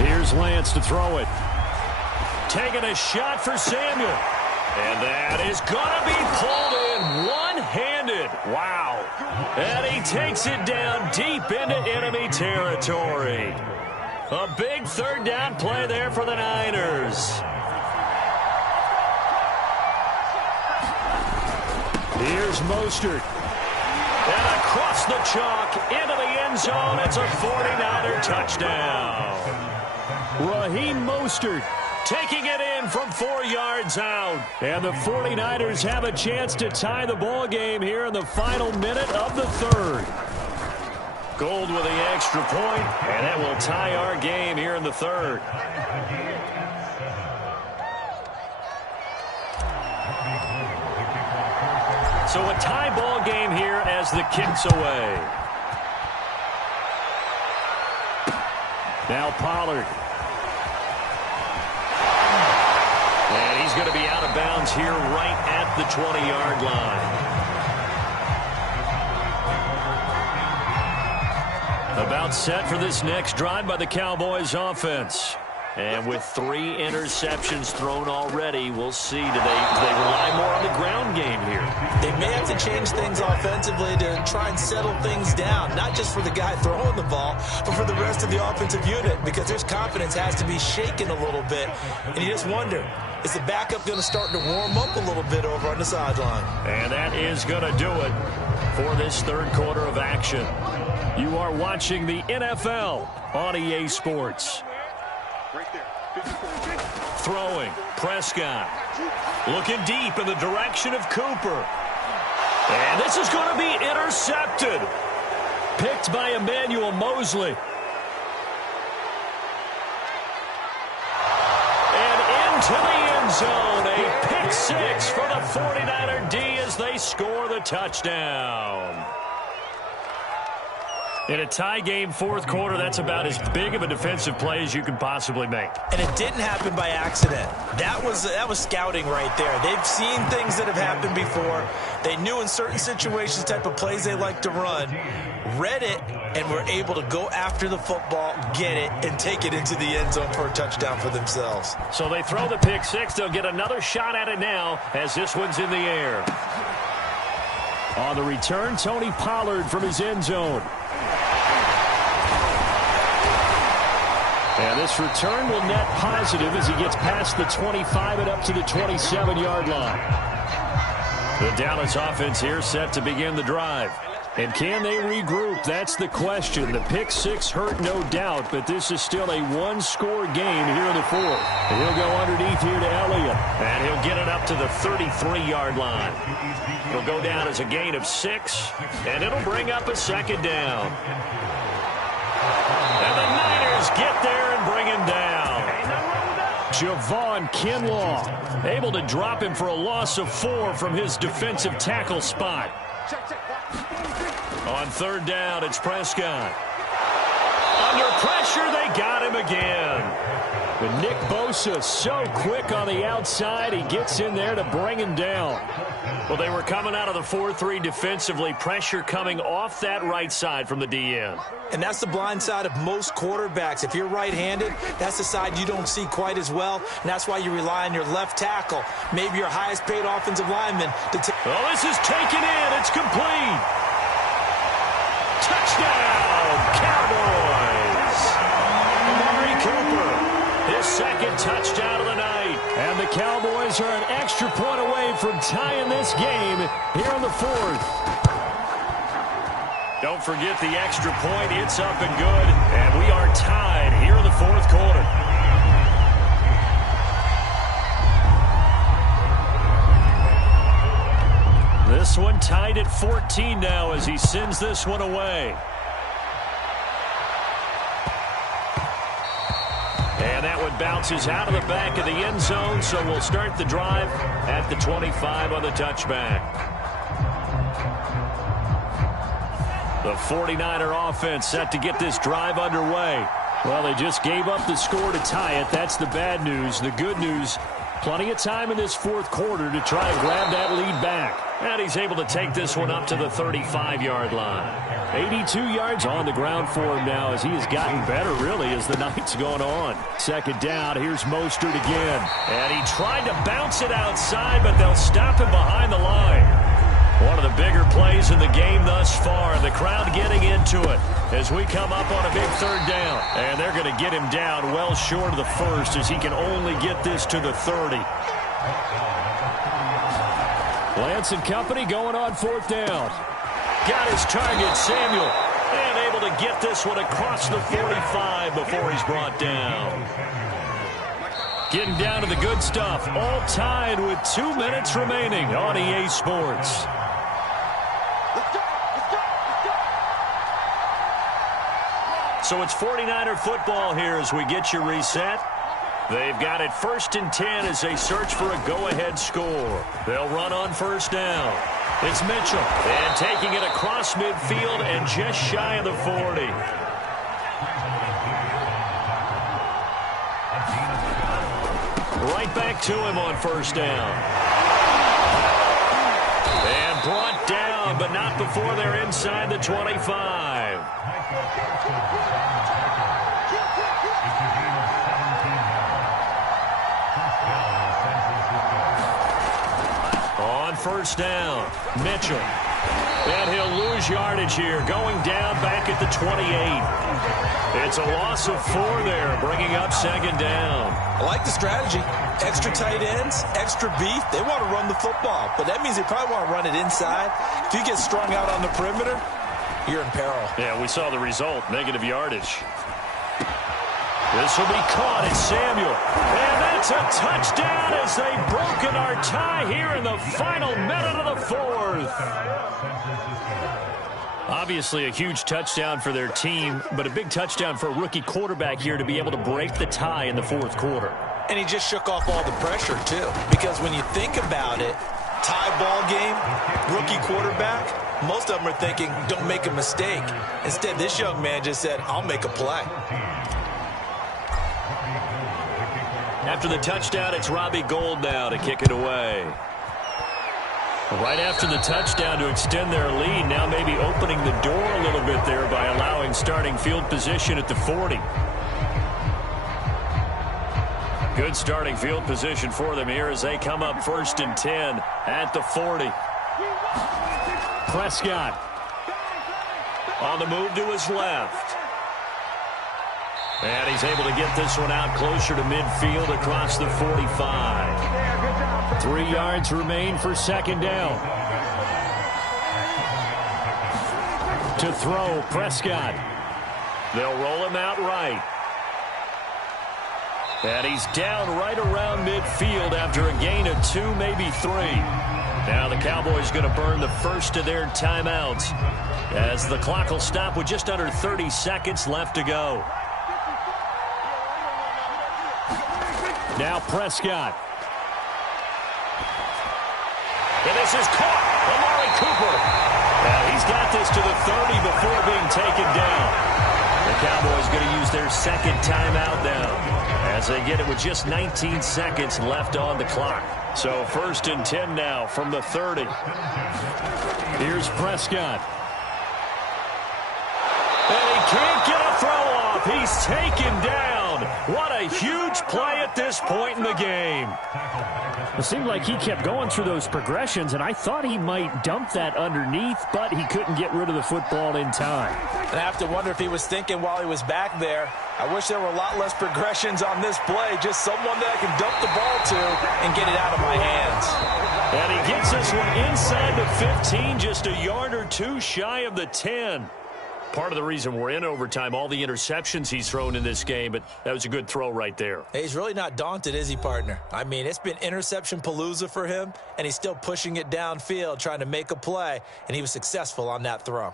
Here's Lance to throw it. Taking a shot for Samuel. And that is going to be pulled in one-handed. Wow. And he takes it down deep into enemy territory. A big third down play there for the Niners. Here's Mostert. And across the chalk into the end zone. It's a 49er touchdown. Raheem Mostert taking it in from 4 yards out. And the 49ers have a chance to tie the ball game here in the final minute of the third. Gold with the extra point, and that will tie our game here in the third. So a tie ball game here as the kick's away. Now Pollard. And he's going to be out of bounds here right at the 20-yard line. About set for this next drive by the Cowboys offense. And with 3 interceptions thrown already, we'll see. Do they rely more on the ground game here? They may have to change things offensively to try and settle things down, not just for the guy throwing the ball, but for the rest of the offensive unit, because their confidence has to be shaken a little bit. And you just wonder, is the backup going to start to warm up a little bit over on the sideline? And that is going to do it for this third quarter of action. You are watching the NFL on EA Sports. Throwing, Prescott. Looking deep in the direction of Cooper. And this is going to be intercepted. Picked by Emmanuel Mosley. And into the end zone. A pick 6 for the 49er D as they score the touchdown. In a tie game, fourth quarter, that's about as big of a defensive play as you can possibly make. And it didn't happen by accident. That was scouting right there. They've seen things that have happened before. They knew in certain situations type of plays they like to run, read it, and were able to go after the football, get it, and take it into the end zone for a touchdown for themselves. So they throw the pick 6. They'll get another shot at it now as this one's in the air. On the return, Tony Pollard from his end zone. And this return will net positive as he gets past the 25 and up to the 27-yard line. The Dallas offense here set to begin the drive. And can they regroup? That's the question. The pick six hurt, no doubt, but this is still a one-score game here in the fourth. And he'll go underneath here to Elliott. And he'll get it up to the 33-yard line. It'll go down as a gain of 6, and it'll bring up a second down. And the Niners get there and bring him down. Javon Kinlaw able to drop him for a loss of 4 from his defensive tackle spot. On third down, it's Prescott. Under pressure, they got him again. But Nick Bosa so quick on the outside, he gets in there to bring him down. Well, they were coming out of the 4-3 defensively. Pressure coming off that right side from the DN. And that's the blind side of most quarterbacks. If you're right-handed, that's the side you don't see quite as well, and that's why you rely on your left tackle, maybe your highest-paid offensive lineman. Well, this is taken in. It's complete. Touchdown, Cowboys. Amari Cooper, his second touchdown of the night. And the Cowboys are an extra point away from tying this game here in the fourth. Don't forget the extra point. It's up and good. And we are tied here in the fourth quarter. This one tied at 14 now as he sends this one away. And that one bounces out of the back of the end zone, so we'll start the drive at the 25 on the touchback. The 49er offense set to get this drive underway. Well, they just gave up the score to tie it. That's the bad news. The good news, plenty of time in this fourth quarter to try and grab that lead back. And he's able to take this one up to the 35-yard line. 82 yards on the ground for him now as he has gotten better, really, as the night's gone on. Second down, here's Mostert again. And he tried to bounce it outside, but they'll stop him behind the line. One of the bigger plays in the game thus far. The crowd getting into it as we come up on a big third down. And they're going to get him down well short of the first as he can only get this to the 30. Lance and company going on fourth down. Got his target, Samuel. And able to get this one across the 45 before he's brought down. Getting down to the good stuff. All tied with 2 minutes remaining on EA Sports. So it's 49er football here as we get you reset. They've got it 1st and 10 as they search for a go-ahead score. They'll run on first down. It's Mitchell. And taking it across midfield and just shy of the 40. Right back to him on first down. And brought down, but not before they're inside the 25. On first down, Mitchell. And he'll lose yardage here, going down back at the 28. It's a loss of 4 there, bringing up second down. I like the strategy. Extra tight ends, extra beef. They want to run the football, but that means they probably want to run it inside. If you get strung out on the perimeter, you're in peril. Yeah, we saw the result, negative yardage. This will be caught. It's Samuel. And that's a touchdown as they've broken our tie here in the final minute of the fourth. Obviously a huge touchdown for their team, but a big touchdown for a rookie quarterback here to be able to break the tie in the fourth quarter. And he just shook off all the pressure, too. Because when you think about it, tie ball game, rookie quarterback, most of them are thinking, don't make a mistake. Instead, this young man just said, I'll make a play. After the touchdown, it's Robbie Gould now to kick it away. Right after the touchdown to extend their lead, now maybe opening the door a little bit there by allowing starting field position at the 40. Good starting field position for them here as they come up 1st and 10 at the 40. Prescott on the move to his left. And he's able to get this one out closer to midfield across the 45. 3 yards remain for second down. To throw, Prescott. They'll roll him out right. And he's down right around midfield after a gain of 2, maybe 3. Now the Cowboys going to burn the first of their timeouts as the clock will stop with just under 30 seconds left to go. Now Prescott. And this is caught. Amari Cooper. Now he's got this to the 30 before being taken down. The Cowboys going to use their second timeout now as they get it with just 19 seconds left on the clock. So 1st and 10 now from the 30. Here's Prescott. And he can't get a throw off. He's taken down. What a huge play at this point in the game. It seemed like he kept going through those progressions, and I thought he might dump that underneath, but he couldn't get rid of the football in time. And I have to wonder if he was thinking while he was back there, I wish there were a lot less progressions on this play, just someone that I can dump the ball to and get it out of my hands. And he gets this one inside the 15, just a yard or 2 shy of the 10. Part of the reason we're in overtime, all the interceptions he's thrown in this game, but that was a good throw right there. Hey, he's really not daunted, is he, partner? I mean, it's been interception palooza for him, and he's still pushing it downfield, trying to make a play, and he was successful on that throw.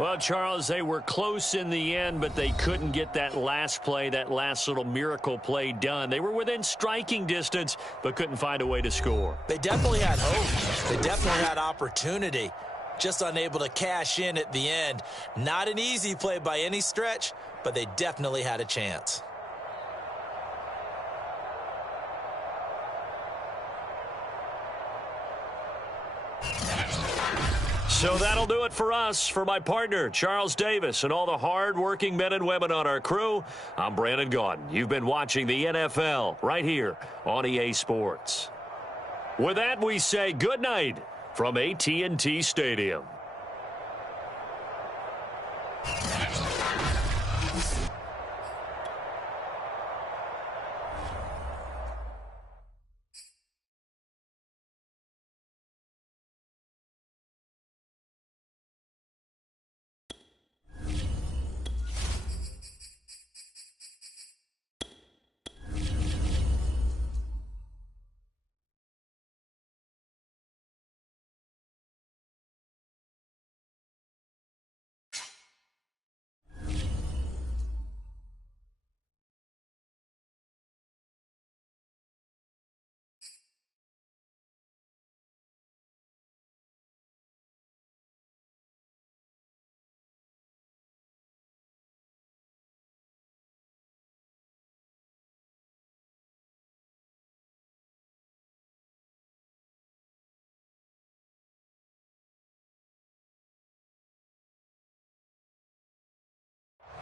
Well, Charles, they were close in the end, but they couldn't get that last play, that last little miracle play done. They were within striking distance, but couldn't find a way to score. They definitely had hope. They definitely had opportunity. Just unable to cash in at the end. Not an easy play by any stretch, but they definitely had a chance. So that'll do it for us. For my partner, Charles Davis, and all the hard-working men and women on our crew, I'm Brandon Gaudin. You've been watching the NFL right here on EA Sports. With that, we say good night from AT&T Stadium.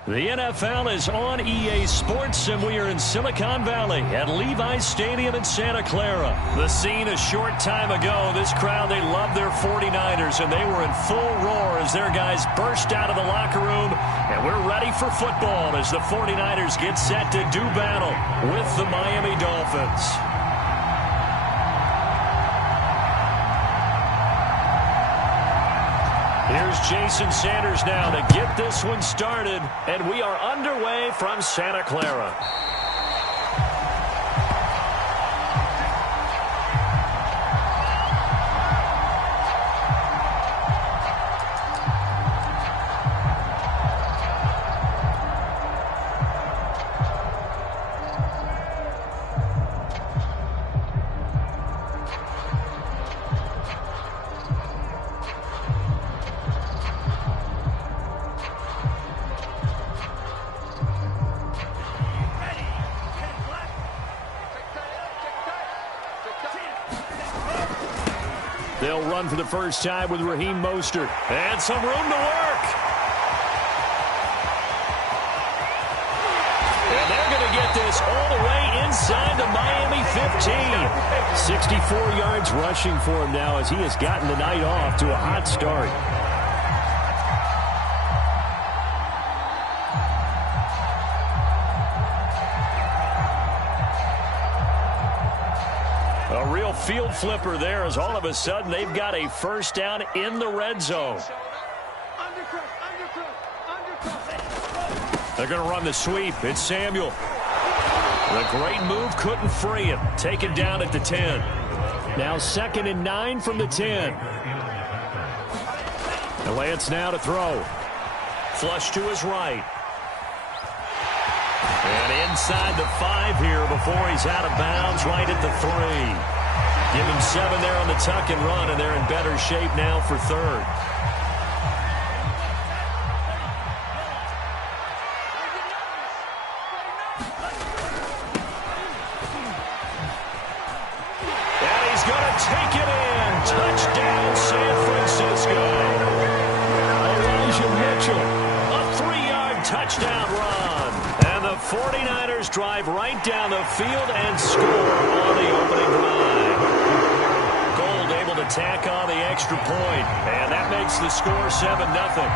The NFL is on EA Sports, and we are in Silicon Valley at Levi's Stadium in Santa Clara. The scene a short time ago, this crowd, they loved their 49ers, and they were in full roar as their guys burst out of the locker room, and we're ready for football as the 49ers get set to do battle with the Miami Dolphins. Here's Jason Sanders now to get this one started, and we are underway from Santa Clara. They'll run for the first time with Raheem Mostert. And some room to work. And they're going to get this all the way inside the Miami 15. 64 yards rushing for him now as he has gotten the night off to a hot start. field flipper there as all of a sudden they've got a first down in the red zone. They're going to run the sweep. It's Samuel. The great move couldn't free him. Taken down at the 10. Now 2nd and 9 from the 10. Lance now to throw. Flush to his right. And inside the 5 here before he's out of bounds right at the 3. Give him 7 there on the tuck and run, and they're in better shape now for 3rd. And he's going to take it in. Touchdown, San Francisco. Elijah Mitchell. A 3-yard touchdown run. And the 49ers drive right down the field and score on the opening drive. Gold able to tack on the extra point, and that makes the score 7-0.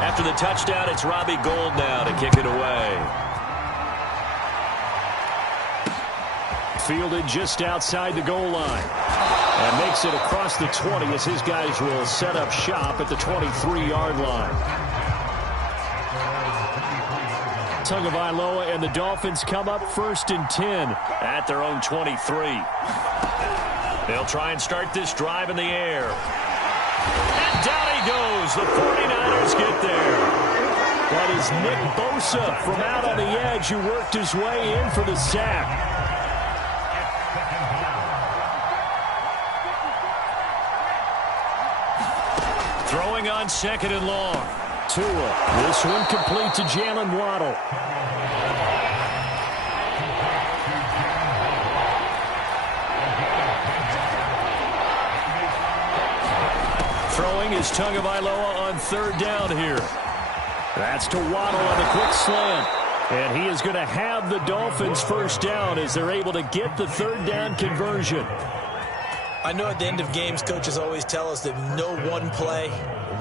After the touchdown, it's Robbie Gould now to kick it away. Fielded just outside the goal line. And makes it across the 20 as his guys will set up shop at the 23-yard line. Tagovailoa and the Dolphins come up 1st and 10 at their own 23. They'll try and start this drive in the air. And down he goes. The 49ers get there. That is Nick Bosa from out on the edge who worked his way in for the sack. Throwing on 2nd and long. Tua. This one complete to Jalen Waddle. Throwing is Tagovailoa on 3rd down here. That's to Waddle on the quick slant. And he is going to have the Dolphins first down as they're able to get the 3rd down conversion. I know at the end of games, coaches always tell us that no one play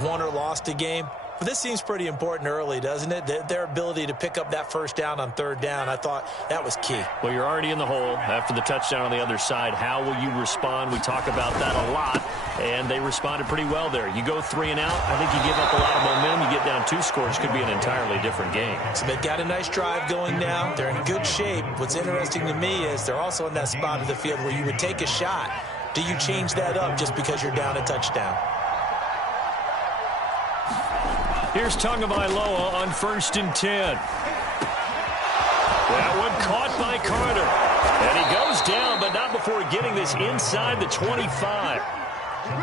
won or lost a game. But this seems pretty important early, doesn't it? Their ability to pick up that first down on 3rd down, I thought that was key. Well, you're already in the hole after the touchdown on the other side. How will you respond? We talk about that a lot, and they responded pretty well there. You go 3 and out, I think you give up a lot of momentum. You get down 2 scores, could be an entirely different game. So they've got a nice drive going now. They're in good shape. What's interesting to me is they're also in that spot of the field where you would take a shot. Do you change that up just because you're down a touchdown? Here's Tagovailoa on 1st and 10. That one caught by Carter. And he goes down, but not before getting this inside the 25.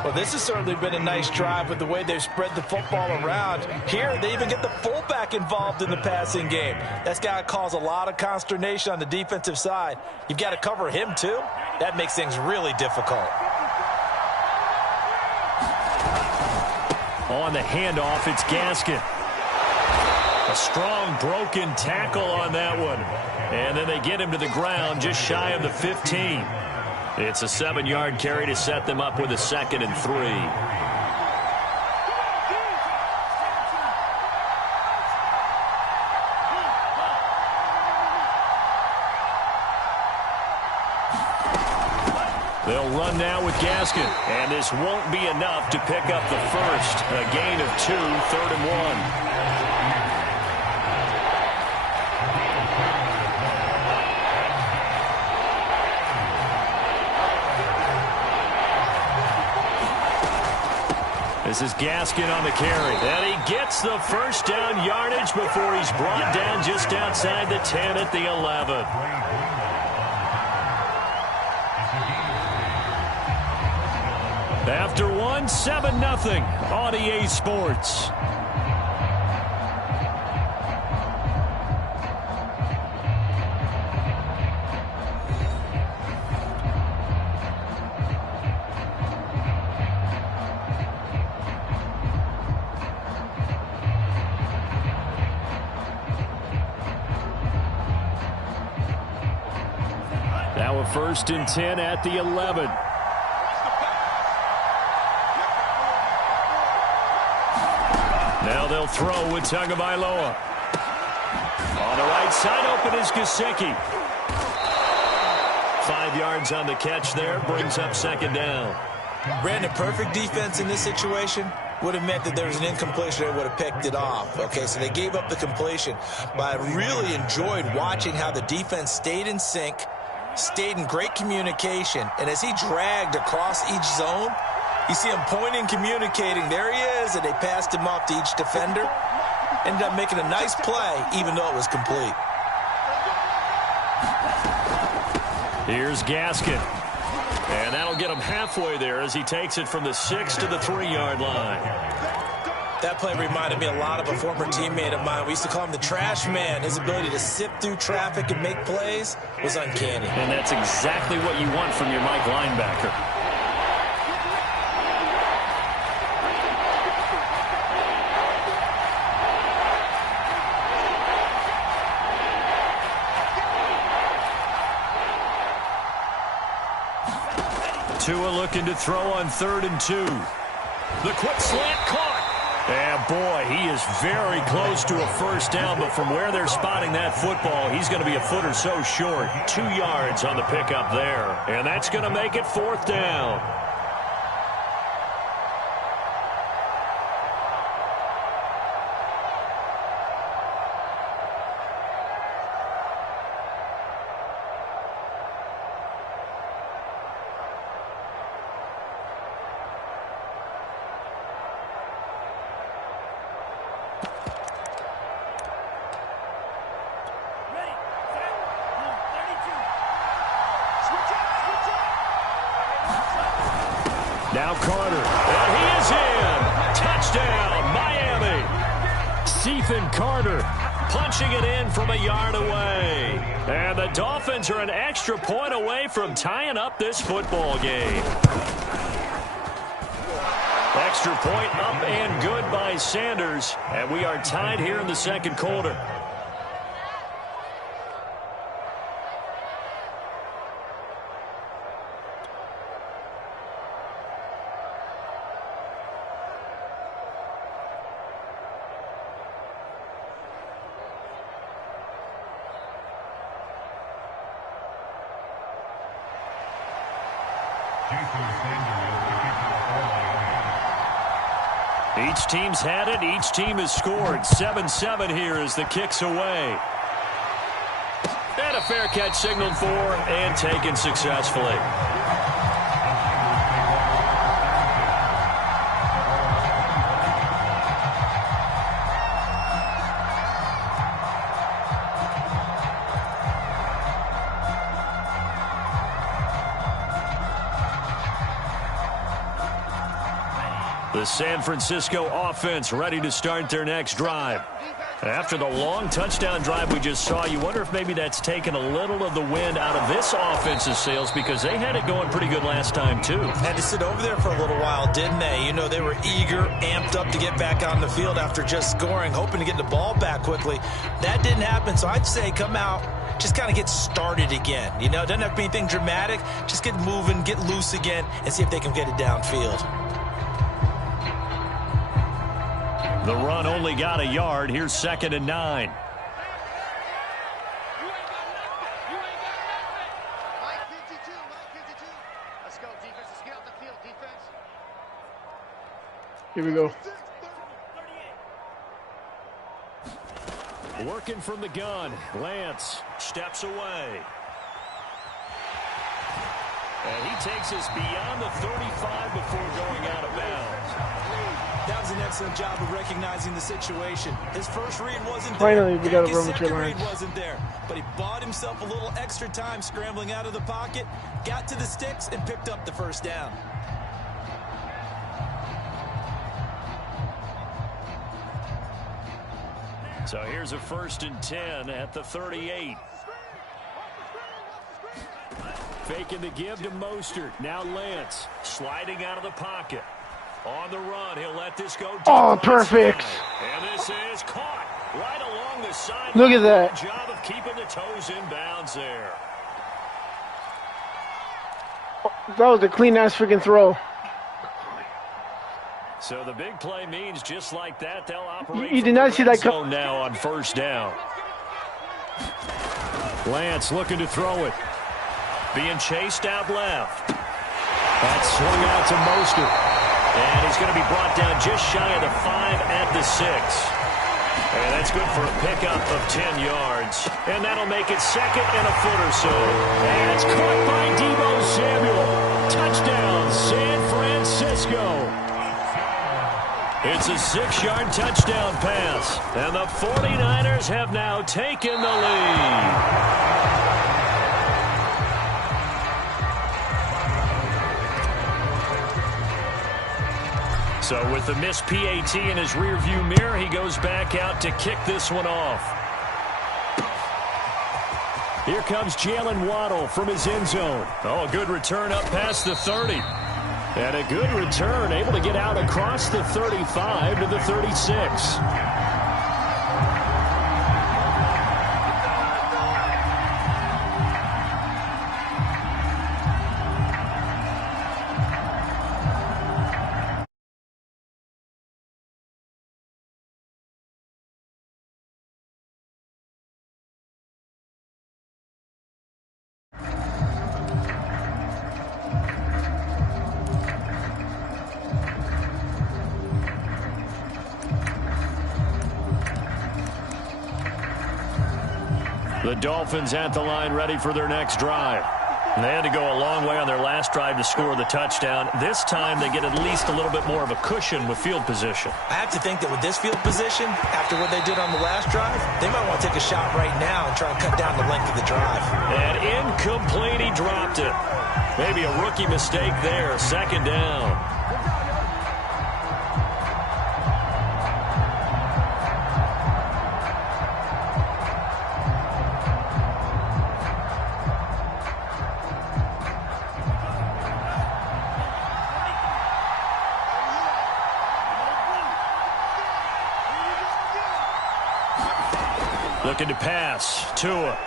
Well, this has certainly been a nice drive with the way they've spread the football around. Here, they even get the fullback involved in the passing game. That's got to cause a lot of consternation on the defensive side. You've got to cover him, too. That makes things really difficult. On the handoff, it's Gaskin. A strong broken tackle on that one. And then they get him to the ground just shy of the 15. It's a 7-yard carry to set them up with a 2nd and 3. They'll run now with Gaskin, and this won't be enough to pick up the first. A gain of 2, 3rd and 1. This is Gaskin on the carry. And he gets the first down yardage before he's brought down just outside the 10 at the 11. After 1, 7-0 on EA Sports. a 1st and 10 at the 11. Now they'll throw with Tagovailoa. On the right side, open is Gesicki. 5 yards on the catch there, brings up 2nd down. Brandon, perfect defense in this situation would have meant that there was an incompletion. They would have picked it off. Okay, so they gave up the completion. But I really enjoyed watching how the defense stayed in sync, stayed in great communication, and as he dragged across each zone, you see him pointing, communicating. There he is, and they passed him off to each defender. Ended up making a nice play, even though it was complete. Here's Gaskin. And that'll get him halfway there as he takes it from the 6 to the 3-yard line. That play reminded me a lot of a former teammate of mine. We used to call him the trash man. His ability to sift through traffic and make plays was uncanny. And that's exactly what you want from your Mike linebacker. Tua looking to throw on 3rd and 2. The quick slant caught. And boy, he is very close to a 1st down, but from where they're spotting that football, he's going to be a foot or so short. 2 yards on the pickup there. And that's going to make it 4th down. Now Carter, and he is in. Touchdown, Miami. Stephen Carter punching it in from a yard away. And the Dolphins are an extra point away from tying up this football game. Extra point up and good by Sanders. And we are tied here in the 2nd quarter. Each team's had it. Each team has scored. 7-7 here as the kick's away. And a fair catch signaled for and taken successfully. The San Francisco offense ready to start their next drive. After the long touchdown drive we just saw, you wonder if maybe that's taken a little of the wind out of this offense's sails because they had it going pretty good last time, too. Had to sit over there for a little while, didn't they? You know, they were eager, amped up to get back on the field after just scoring, hoping to get the ball back quickly. That didn't happen, so I'd say come out, just kind of get started again. You know, it doesn't have to be anything dramatic. Just get moving, get loose again, and see if they can get it downfield. The run only got a yard. Here's 2nd and 9. Here we go. Working from the gun. Lance steps away. And he takes us beyond the 35 before going out of bounds. That was an excellent job of recognizing the situation. His first read wasn't there. Finally, we got a run with your read wasn't there, but he bought himself a little extra time scrambling out of the pocket, got to the sticks, and picked up the 1st down. So here's a 1st and 10 at the 38. Faking the give to Mostert. Now Lance sliding out of the pocket. On the run, he'll let this go. Oh, perfect. And this is caught right along the side. Look at that. Job of keeping the toes in bounds there. That was a clean-ass freaking throw. So the big play means just like that, they'll operate You did not see that zone now on first down. Lance looking to throw it. Being chased out left. That's swung out to Mostert. And he's going to be brought down just shy of the 5 at the 6. And that's good for a pickup of 10 yards. And that'll make it second and a foot or so. And it's caught by Deebo Samuel. Touchdown, San Francisco. It's a 6-yard touchdown pass. And the 49ers have now taken the lead. So with the missed PAT in his rearview mirror, he goes back out to kick this one off. Here comes Jalen Waddle from his end zone. Oh, a good return up past the 30. And a good return, able to get out across the 35 to the 36. The Dolphins at the line ready for their next drive. And they had to go a long way on their last drive to score the touchdown. This time they get at least a little bit more of a cushion with field position. I have to think that with this field position, after what they did on the last drive, they might want to take a shot right now and try and cut down the length of the drive. And incomplete, he dropped it. Maybe a rookie mistake there, second down. Looking to pass. Tua.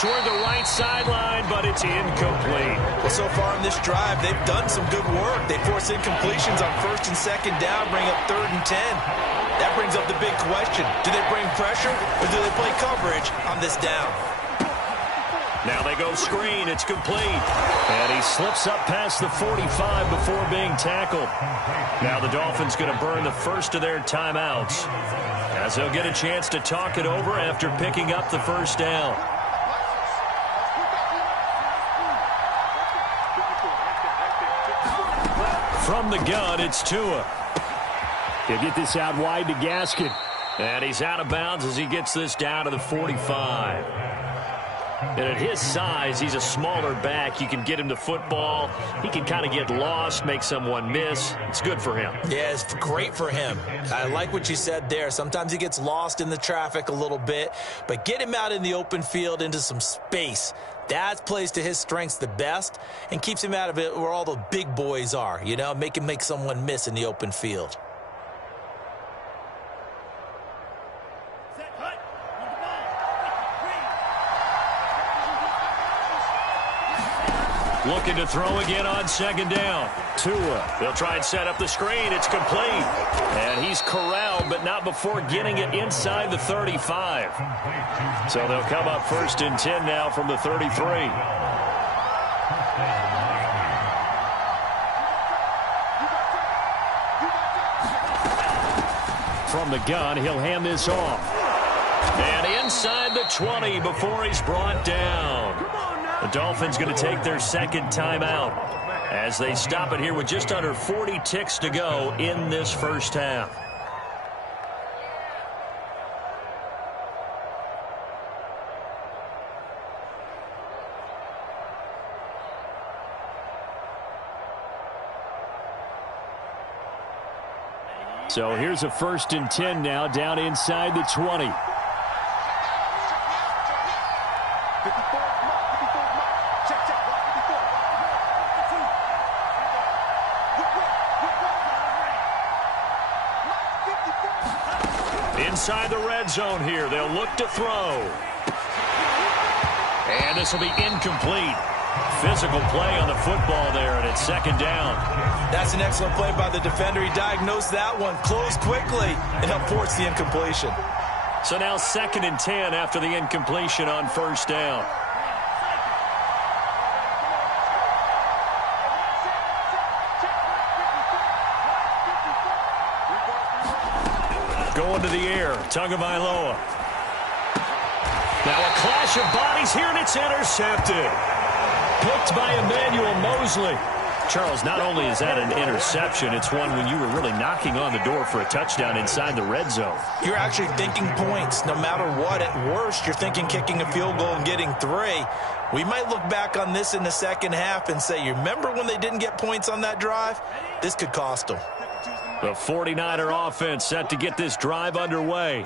Toward the right sideline, but it's incomplete. Well, so far in this drive, they've done some good work. They force incompletions on first and second down, bring up 3rd and 10. That brings up the big question. Do they bring pressure or do they play coverage on this down? Now they go screen. It's complete. And he slips up past the 45 before being tackled. Now the Dolphins going to burn the first of their timeouts, as they'll get a chance to talk it over after picking up the first down. From the gun, it's Tua. He'll get this out wide to Gaskin. And he's out of bounds as he gets this down to the 45. And at his size, he's a smaller back. You can get him to football. He can kind of get lost, make someone miss. It's good for him. Yeah, it's great for him. I like what you said there. Sometimes he gets lost in the traffic a little bit, but get him out in the open field into some space. That plays to his strengths the best and keeps him out of it where all the big boys are, you know, make him make someone miss in the open field. Looking to throw again on second down. Tua. They'll try and set up the screen. It's complete. And he's corralled, but not before getting it inside the 35. So they'll come up 1st and 10 now from the 33. From the gun, he'll hand this off. And inside the 20 before he's brought down. The Dolphins going to take their second timeout as they stop it here with just under 40 ticks to go in this first half. So here's a 1st and 10 now down inside the 20. Inside the red zone here. They'll look to throw. And this will be incomplete. Physical play on the football there, and it's second down. That's an excellent play by the defender. He diagnosed that one, closed quickly, and helped force the incompletion. So now 2nd and 10 after the incompletion on first down. Going to the air, Tagovailoa. Now a clash of bodies here, and it's intercepted. Picked by Emmanuel Mosley. Charles, not only is that an interception, it's one when you were really knocking on the door for a touchdown inside the red zone. You're actually thinking points no matter what. At worst, you're thinking kicking a field goal and getting 3. We might look back on this in the second half and say, you remember when they didn't get points on that drive? This could cost them. The 49er offense set to get this drive underway.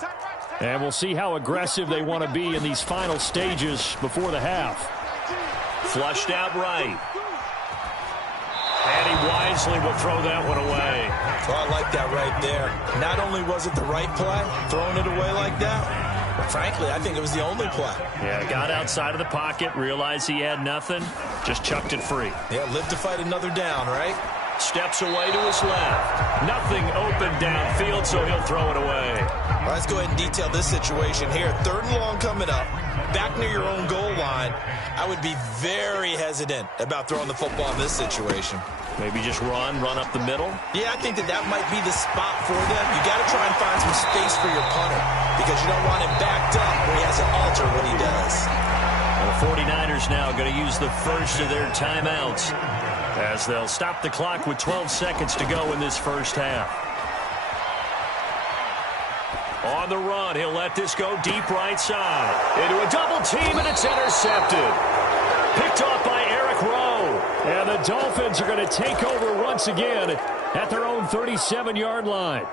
And we'll see how aggressive they want to be in these final stages before the half. Flushed out right. And he wisely will throw that one away. Well, I like that right there. Not only was it the right play, throwing it away like that, but frankly, I think it was the only play. Yeah, got outside of the pocket, realized he had nothing, just chucked it free. Yeah, live to fight another down, right? Steps away to his left. Nothing open downfield, so he'll throw it away. Well, let's go ahead and detail this situation here. 3rd and long coming up. Back near your own goal line. I would be very hesitant about throwing the football in this situation. Maybe just run up the middle? Yeah, I think that might be the spot for them. You got to try and find some space for your punter because you don't want him backed up where he has to alter what he does. The 49ers now going to use the first of their timeouts as they'll stop the clock with 12 seconds to go in this first half. On the run, he'll let this go deep right side. Into a double team, and it's intercepted. Picked off by Eric Rowe. And the Dolphins are going to take over once again at their own 37-yard line.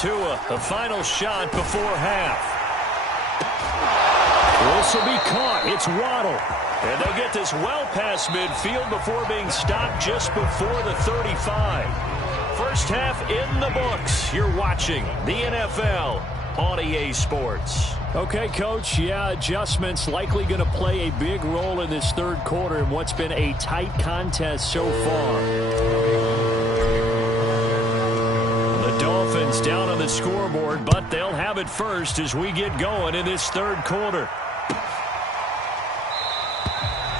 Tua, the final shot before half. This will be caught. It's Waddle. And they'll get this well past midfield before being stopped just before the 35. First half in the books. You're watching the NFL on EA Sports. Okay, Coach, yeah, adjustments likely going to play a big role in this third quarter in what's been a tight contest so far. Dolphins down on the scoreboard, but they'll have it first as we get going in this third quarter.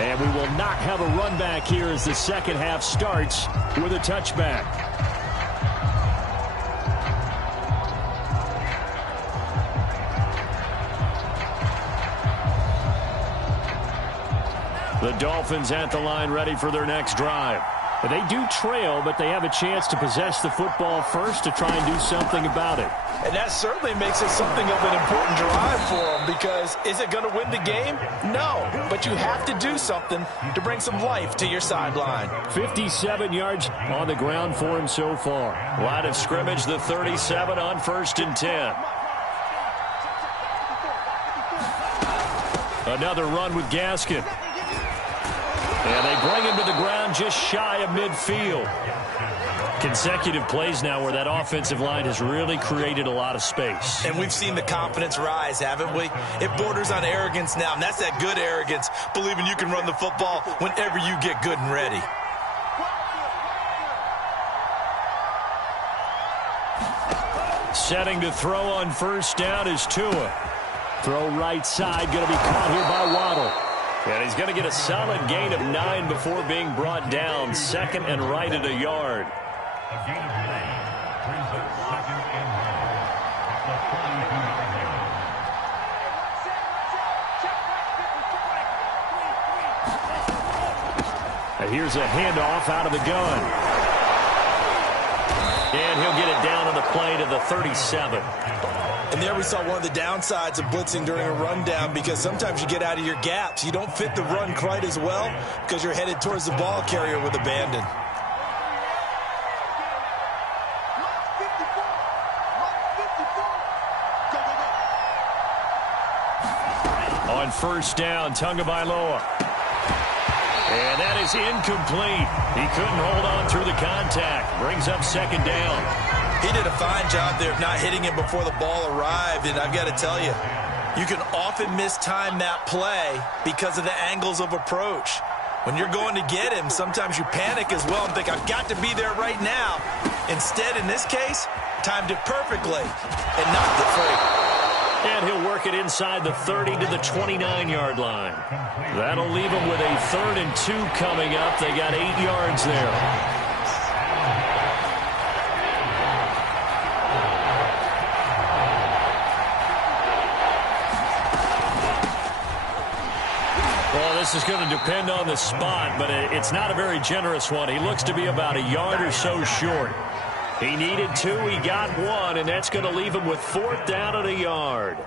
And we will not have a run back here as the second half starts with a touchback. The Dolphins at the line ready for their next drive. They do trail, but they have a chance to possess the football first to try and do something about it. And that certainly makes it something of an important drive for them because is it going to win the game? No, but you have to do something to bring some life to your sideline. 57 yards on the ground for him so far. Line of scrimmage, the 37 on 1st and 10. Another run with Gaskin. And they bring him to the ground just shy of midfield. Consecutive plays now where that offensive line has really created a lot of space. And we've seen the confidence rise, haven't we? It borders on arrogance now, and that's that good arrogance, believing you can run the football whenever you get good and ready. Setting to throw on first down is Tua. Throw right side, going to be caught here by Waddle. And he's going to get a solid gain of 9 before being brought down. 2nd and right at a yard. And here's a handoff out of the gun. And he'll get it down on the play to the 37. And there we saw one of the downsides of blitzing during a rundown because sometimes you get out of your gaps. You don't fit the run quite as well because you're headed towards the ball carrier with abandon. On first down, Tagovailoa. And that is incomplete. He couldn't hold on through the contact. Brings up second down. He did a fine job there of not hitting it before the ball arrived. And I've got to tell you, you can often mistime that play because of the angles of approach. When you're going to get him, sometimes you panic as well and think, I've got to be there right now. Instead, in this case, timed it perfectly and knocked it free. And he'll work it inside the 30 to the 29-yard line. That'll leave him with a 3rd and 2 coming up. They got 8 yards there. Well, this is going to depend on the spot, but it's not a very generous one. He looks to be about a yard or so short. He needed 2, he got 1, and that's going to leave him with 4th down and a yard.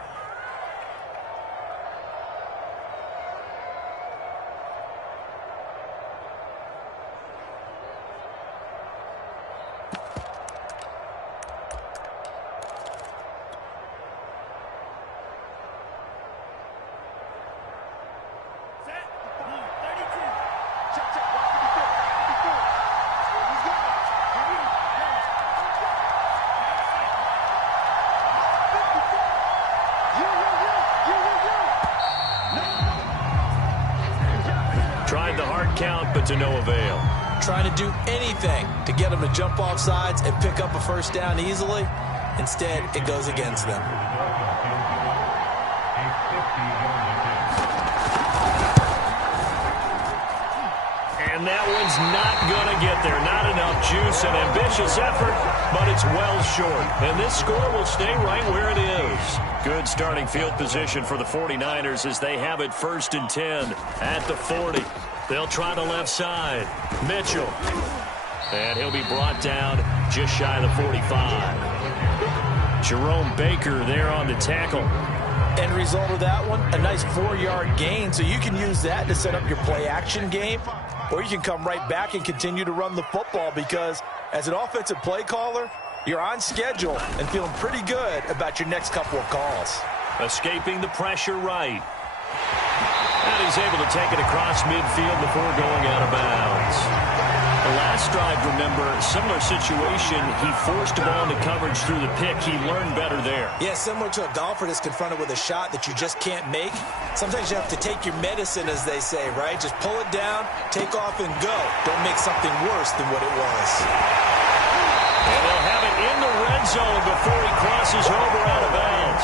Tried the hard count, but to no avail. Trying to do anything to get them to jump off sides and pick up a first down easily. Instead, it goes against them. And that one's not going to get there. Not enough juice, an ambitious effort, but it's well short. And this score will stay right where it is. Good starting field position for the 49ers as they have it 1st and 10 at the 40. They'll try the left side. Mitchell. And he'll be brought down just shy of the 45. Jerome Baker there on the tackle. End result of that one, a nice 4-yard gain. So you can use that to set up your play-action game, or you can come right back and continue to run the football because as an offensive play caller, you're on schedule and feeling pretty good about your next couple of calls. Escaping the pressure right. And he's able to take it across midfield before going out of bounds. The last drive, remember, similar situation. He forced the ball into coverage through the pick. He learned better there. Yeah, similar to a golfer that's confronted with a shot that you just can't make. Sometimes you have to take your medicine, as they say, right? Just pull it down, take off, and go. Don't make something worse than what it was. And they'll have it in the red zone before he crosses over out of bounds.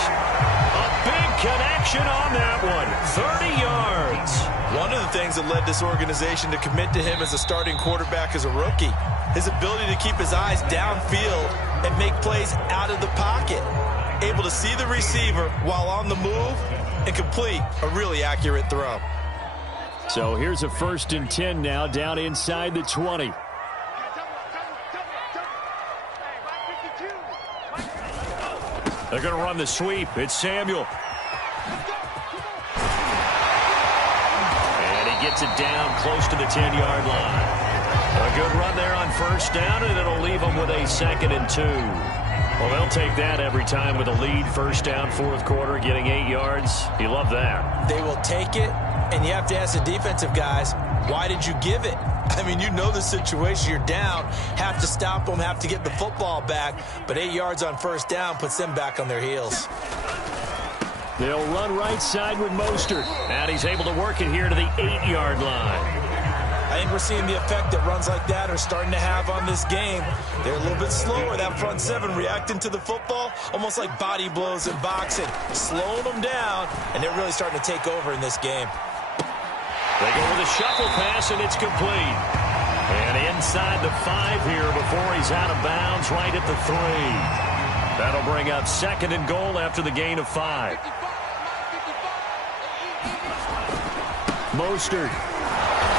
A big connection on that one. 30 yards. One of the things that led this organization to commit to him as a starting quarterback as a rookie, his ability to keep his eyes downfield and make plays out of the pocket. Able to see the receiver while on the move and complete a really accurate throw. So here's a 1st and 10 now down inside the 20. They're going to run the sweep. It's Samuel. And he gets it down close to the 10-yard line. A good run there on first down, and it'll leave them with a 2nd and 2. Well, they'll take that every time with a lead. First down, 4th quarter, getting 8 yards. You love that. They will take it, and you have to ask the defensive guys, why did you give it? I mean, you know the situation. You're down, have to stop them, have to get the football back. But 8 yards on first down puts them back on their heels. They'll run right side with Mostert. And he's able to work it here to the 8-yard line. I think we're seeing the effect that runs like that are starting to have on this game. They're a little bit slower, that front seven, reacting to the football, almost like body blows in boxing, slowing them down, and they're really starting to take over in this game. They go with a shuffle pass, and it's complete. And inside the 5 here before he's out of bounds, right at the 3. That'll bring up 2nd and goal after the gain of 5. Mostert.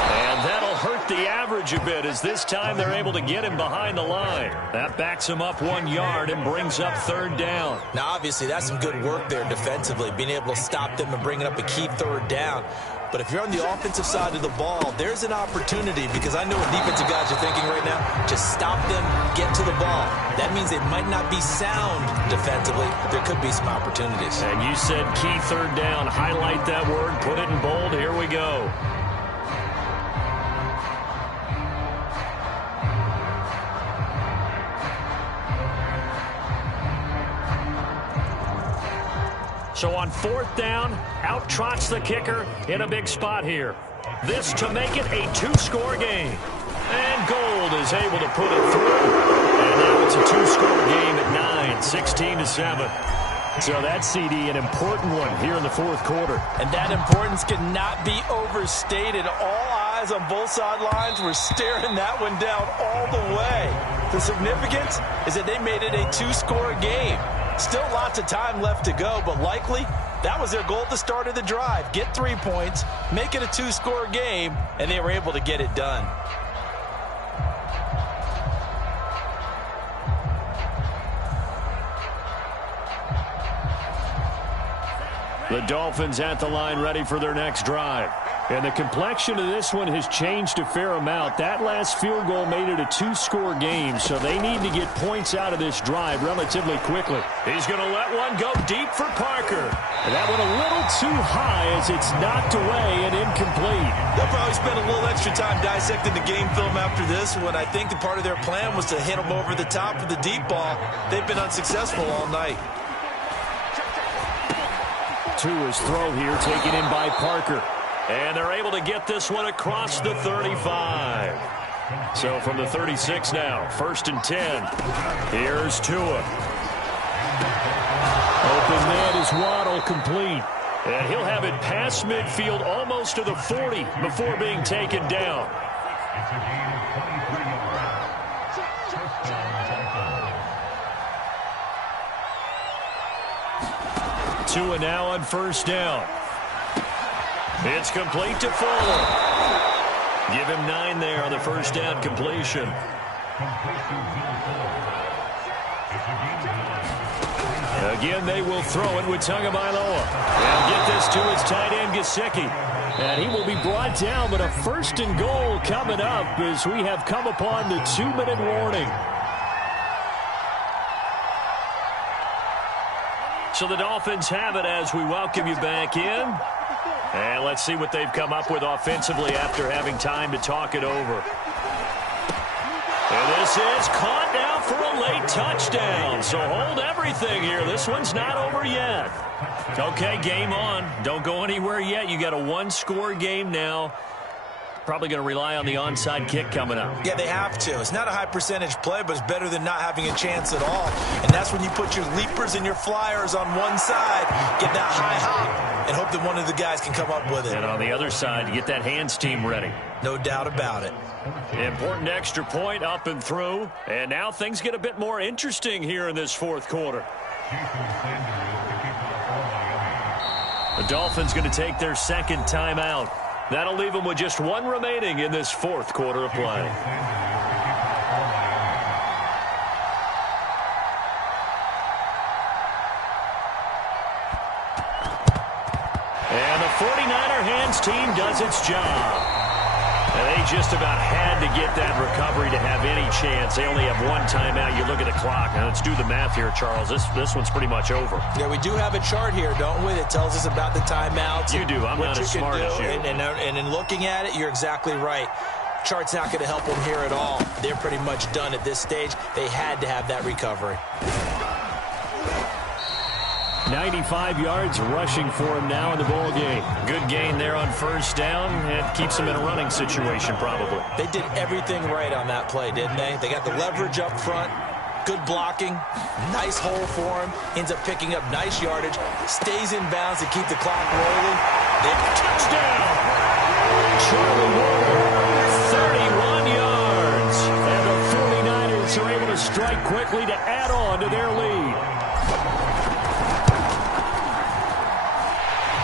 And that'll hurt the average a bit as this time they're able to get him behind the line. That backs him up 1 yard and brings up 3rd down. Now, obviously, that's some good work there defensively, being able to stop them and bringing up a key 3rd down. But if you're on the offensive side of the ball, there's an opportunity, because I know what defensive guys are thinking right now. Just stop them, get to the ball. That means they might not be sound defensively. There could be some opportunities. And you said key third down. Highlight that word. Put it in bold. Here we go. So on fourth down, out trots the kicker in a big spot here. This to make it a two-score game. And Gold is able to put it through. And now it's a two-score game at 9, 16-7. So that CD, an important one here in the fourth quarter. And that importance cannot be overstated. All eyes on both sidelines were staring that one down all the way. The significance is that they made it a two-score game. Still lots of time left to go, but likely that was their goal at the start of the drive. Get 3 points, make it a two-score game, and they were able to get it done. The Dolphins at the line ready for their next drive. And the complexion of this one has changed a fair amount. That last field goal made it a two-score game, so they need to get points out of this drive relatively quickly. He's going to let one go deep for Parker. And that one a little too high as it's knocked away and incomplete. They'll probably spend a little extra time dissecting the game film after this one. I think the part of their plan was to hit them over the top of the deep ball. They've been unsuccessful all night. To his throw here, taken in by Parker. And they're able to get this one across the 35. So from the 36 now, 1st and 10. Here's Tua. Open man is Waddle, complete. And he'll have it past midfield almost to the 40 before being taken down. Tua now on 1st down. It's complete to Fuller. Give him 9 there on the 1st down completion. Again, they will throw it with Tagovailoa. And get this to his tight end, Gesicki. And he will be brought down, but a 1st and goal coming up as we have come upon the 2-minute warning. So the Dolphins have it as we welcome you back in. And let's see what they've come up with offensively after having time to talk it over. And this is caught now for a late touchdown. So hold everything here. This one's not over yet. Okay, game on. Don't go anywhere yet. You got a one-score game now. Probably going to rely on the onside kick coming up. Yeah, they have to. It's not a high percentage play, but it's better than not having a chance at all. And that's when you put your leapers and your flyers on one side, get that high hop, and hope that one of the guys can come up with it. And on the other side, you get that hands team ready. No doubt about it. Important extra point up and through. And now things get a bit more interesting here in this fourth quarter. The Dolphins going to take their second timeout. That'll leave them with just one remaining in this fourth quarter of play. And the 49er hands team does its job. And they just about had to get that recovery to have any chance. They only have one timeout. You look at the clock. Now let's do the math here, Charles. This one's pretty much over. Yeah, we do have a chart here, don't we, that tells us about the timeouts. You do. I'm not as smart as you. And in looking at it, you're exactly right. Chart's not going to help them here at all. They're pretty much done at this stage. They had to have that recovery. 95 yards rushing for him now in the ball game. Good gain there on 1st down. It keeps them in a running situation probably. They did everything right on that play, didn't they? They got the leverage up front, good blocking, nice hole for him, ends up picking up nice yardage, stays in bounds to keep the clock rolling. Touchdown! Charlie Warner, 31 yards. And the 49ers are able to strike quickly to add on to their lead.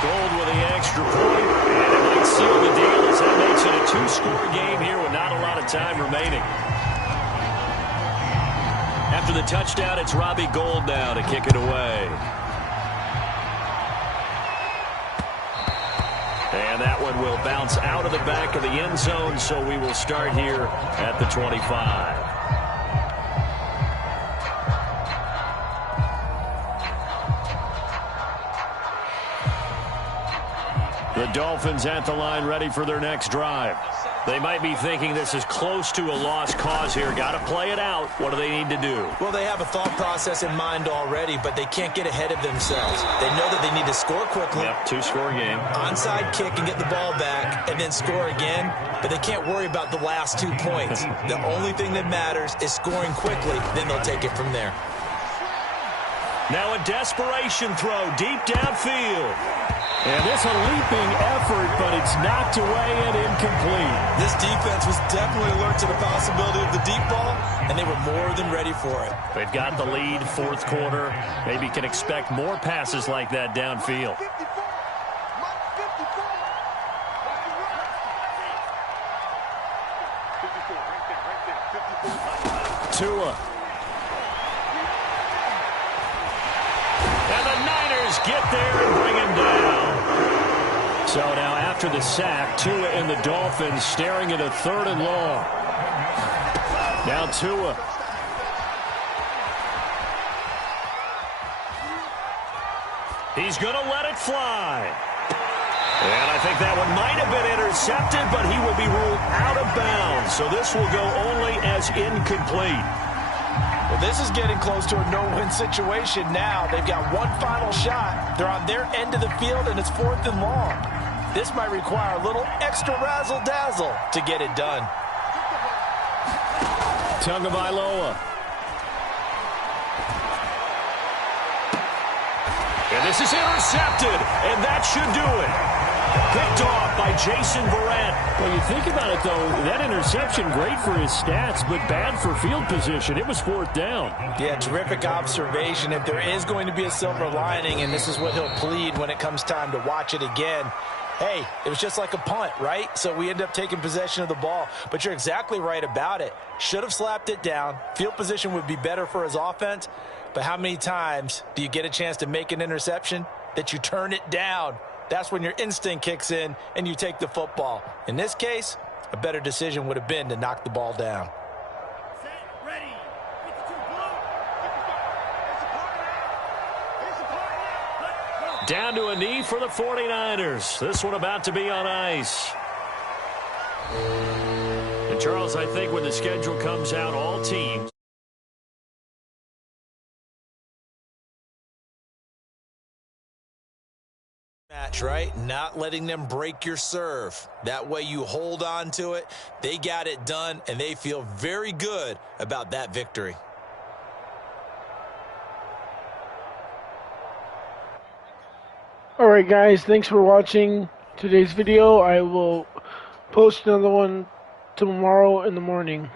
Gold with the extra point, and it might seal the deal as that makes it a two-score game here with not a lot of time remaining. After the touchdown, it's Robbie Gould now to kick it away. And that one will bounce out of the back of the end zone, so we will start here at the 25. The Dolphins at the line ready for their next drive. They might be thinking this is close to a lost cause here. Got to play it out. What do they need to do? Well, they have a thought process in mind already, but they can't get ahead of themselves. They know that they need to score quickly. Yep, two-score game. Onside kick and get the ball back and then score again, but they can't worry about the last 2 points. The only thing that matters is scoring quickly, then they'll take it from there. Now a desperation throw deep downfield. And this a leaping effort, but it's knocked away and incomplete. This defense was definitely alert to the possibility of the deep ball, and they were more than ready for it. They've got the lead, fourth quarter. Maybe can expect more passes like that downfield. Tua. And the Niners get there and bring him down. So now after the sack, Tua and the Dolphins staring at a 3rd and long. Now Tua. He's going to let it fly. And I think that one might have been intercepted, but he will be ruled out of bounds. So this will go only as incomplete. Well, this is getting close to a no-win situation now. They've got one final shot. They're on their end of the field, and it's 4th and long. This might require a little extra razzle-dazzle to get it done. Tagovailoa. And this is intercepted, and that should do it. Picked off by Jason Verrett. Well, you think about it, though, that interception, great for his stats, but bad for field position. It was 4th down. Yeah, terrific observation. If there is going to be a silver lining, and this is what he'll plead when it comes time to watch it again, hey, it was just like a punt, right? So we end up taking possession of the ball. But you're exactly right about it. Should have slapped it down. Field position would be better for his offense. But how many times do you get a chance to make an interception that you turn it down? That's when your instinct kicks in and you take the football. In this case, a better decision would have been to knock the ball down. Down to a knee for the 49ers. This one about to be on ice. And Charles, I think when the schedule comes out, all teams match, right? Not letting them break your serve. That way you hold on to it. They got it done, and they feel very good about that victory. Alright guys, thanks for watching today's video. I will post another one tomorrow in the morning.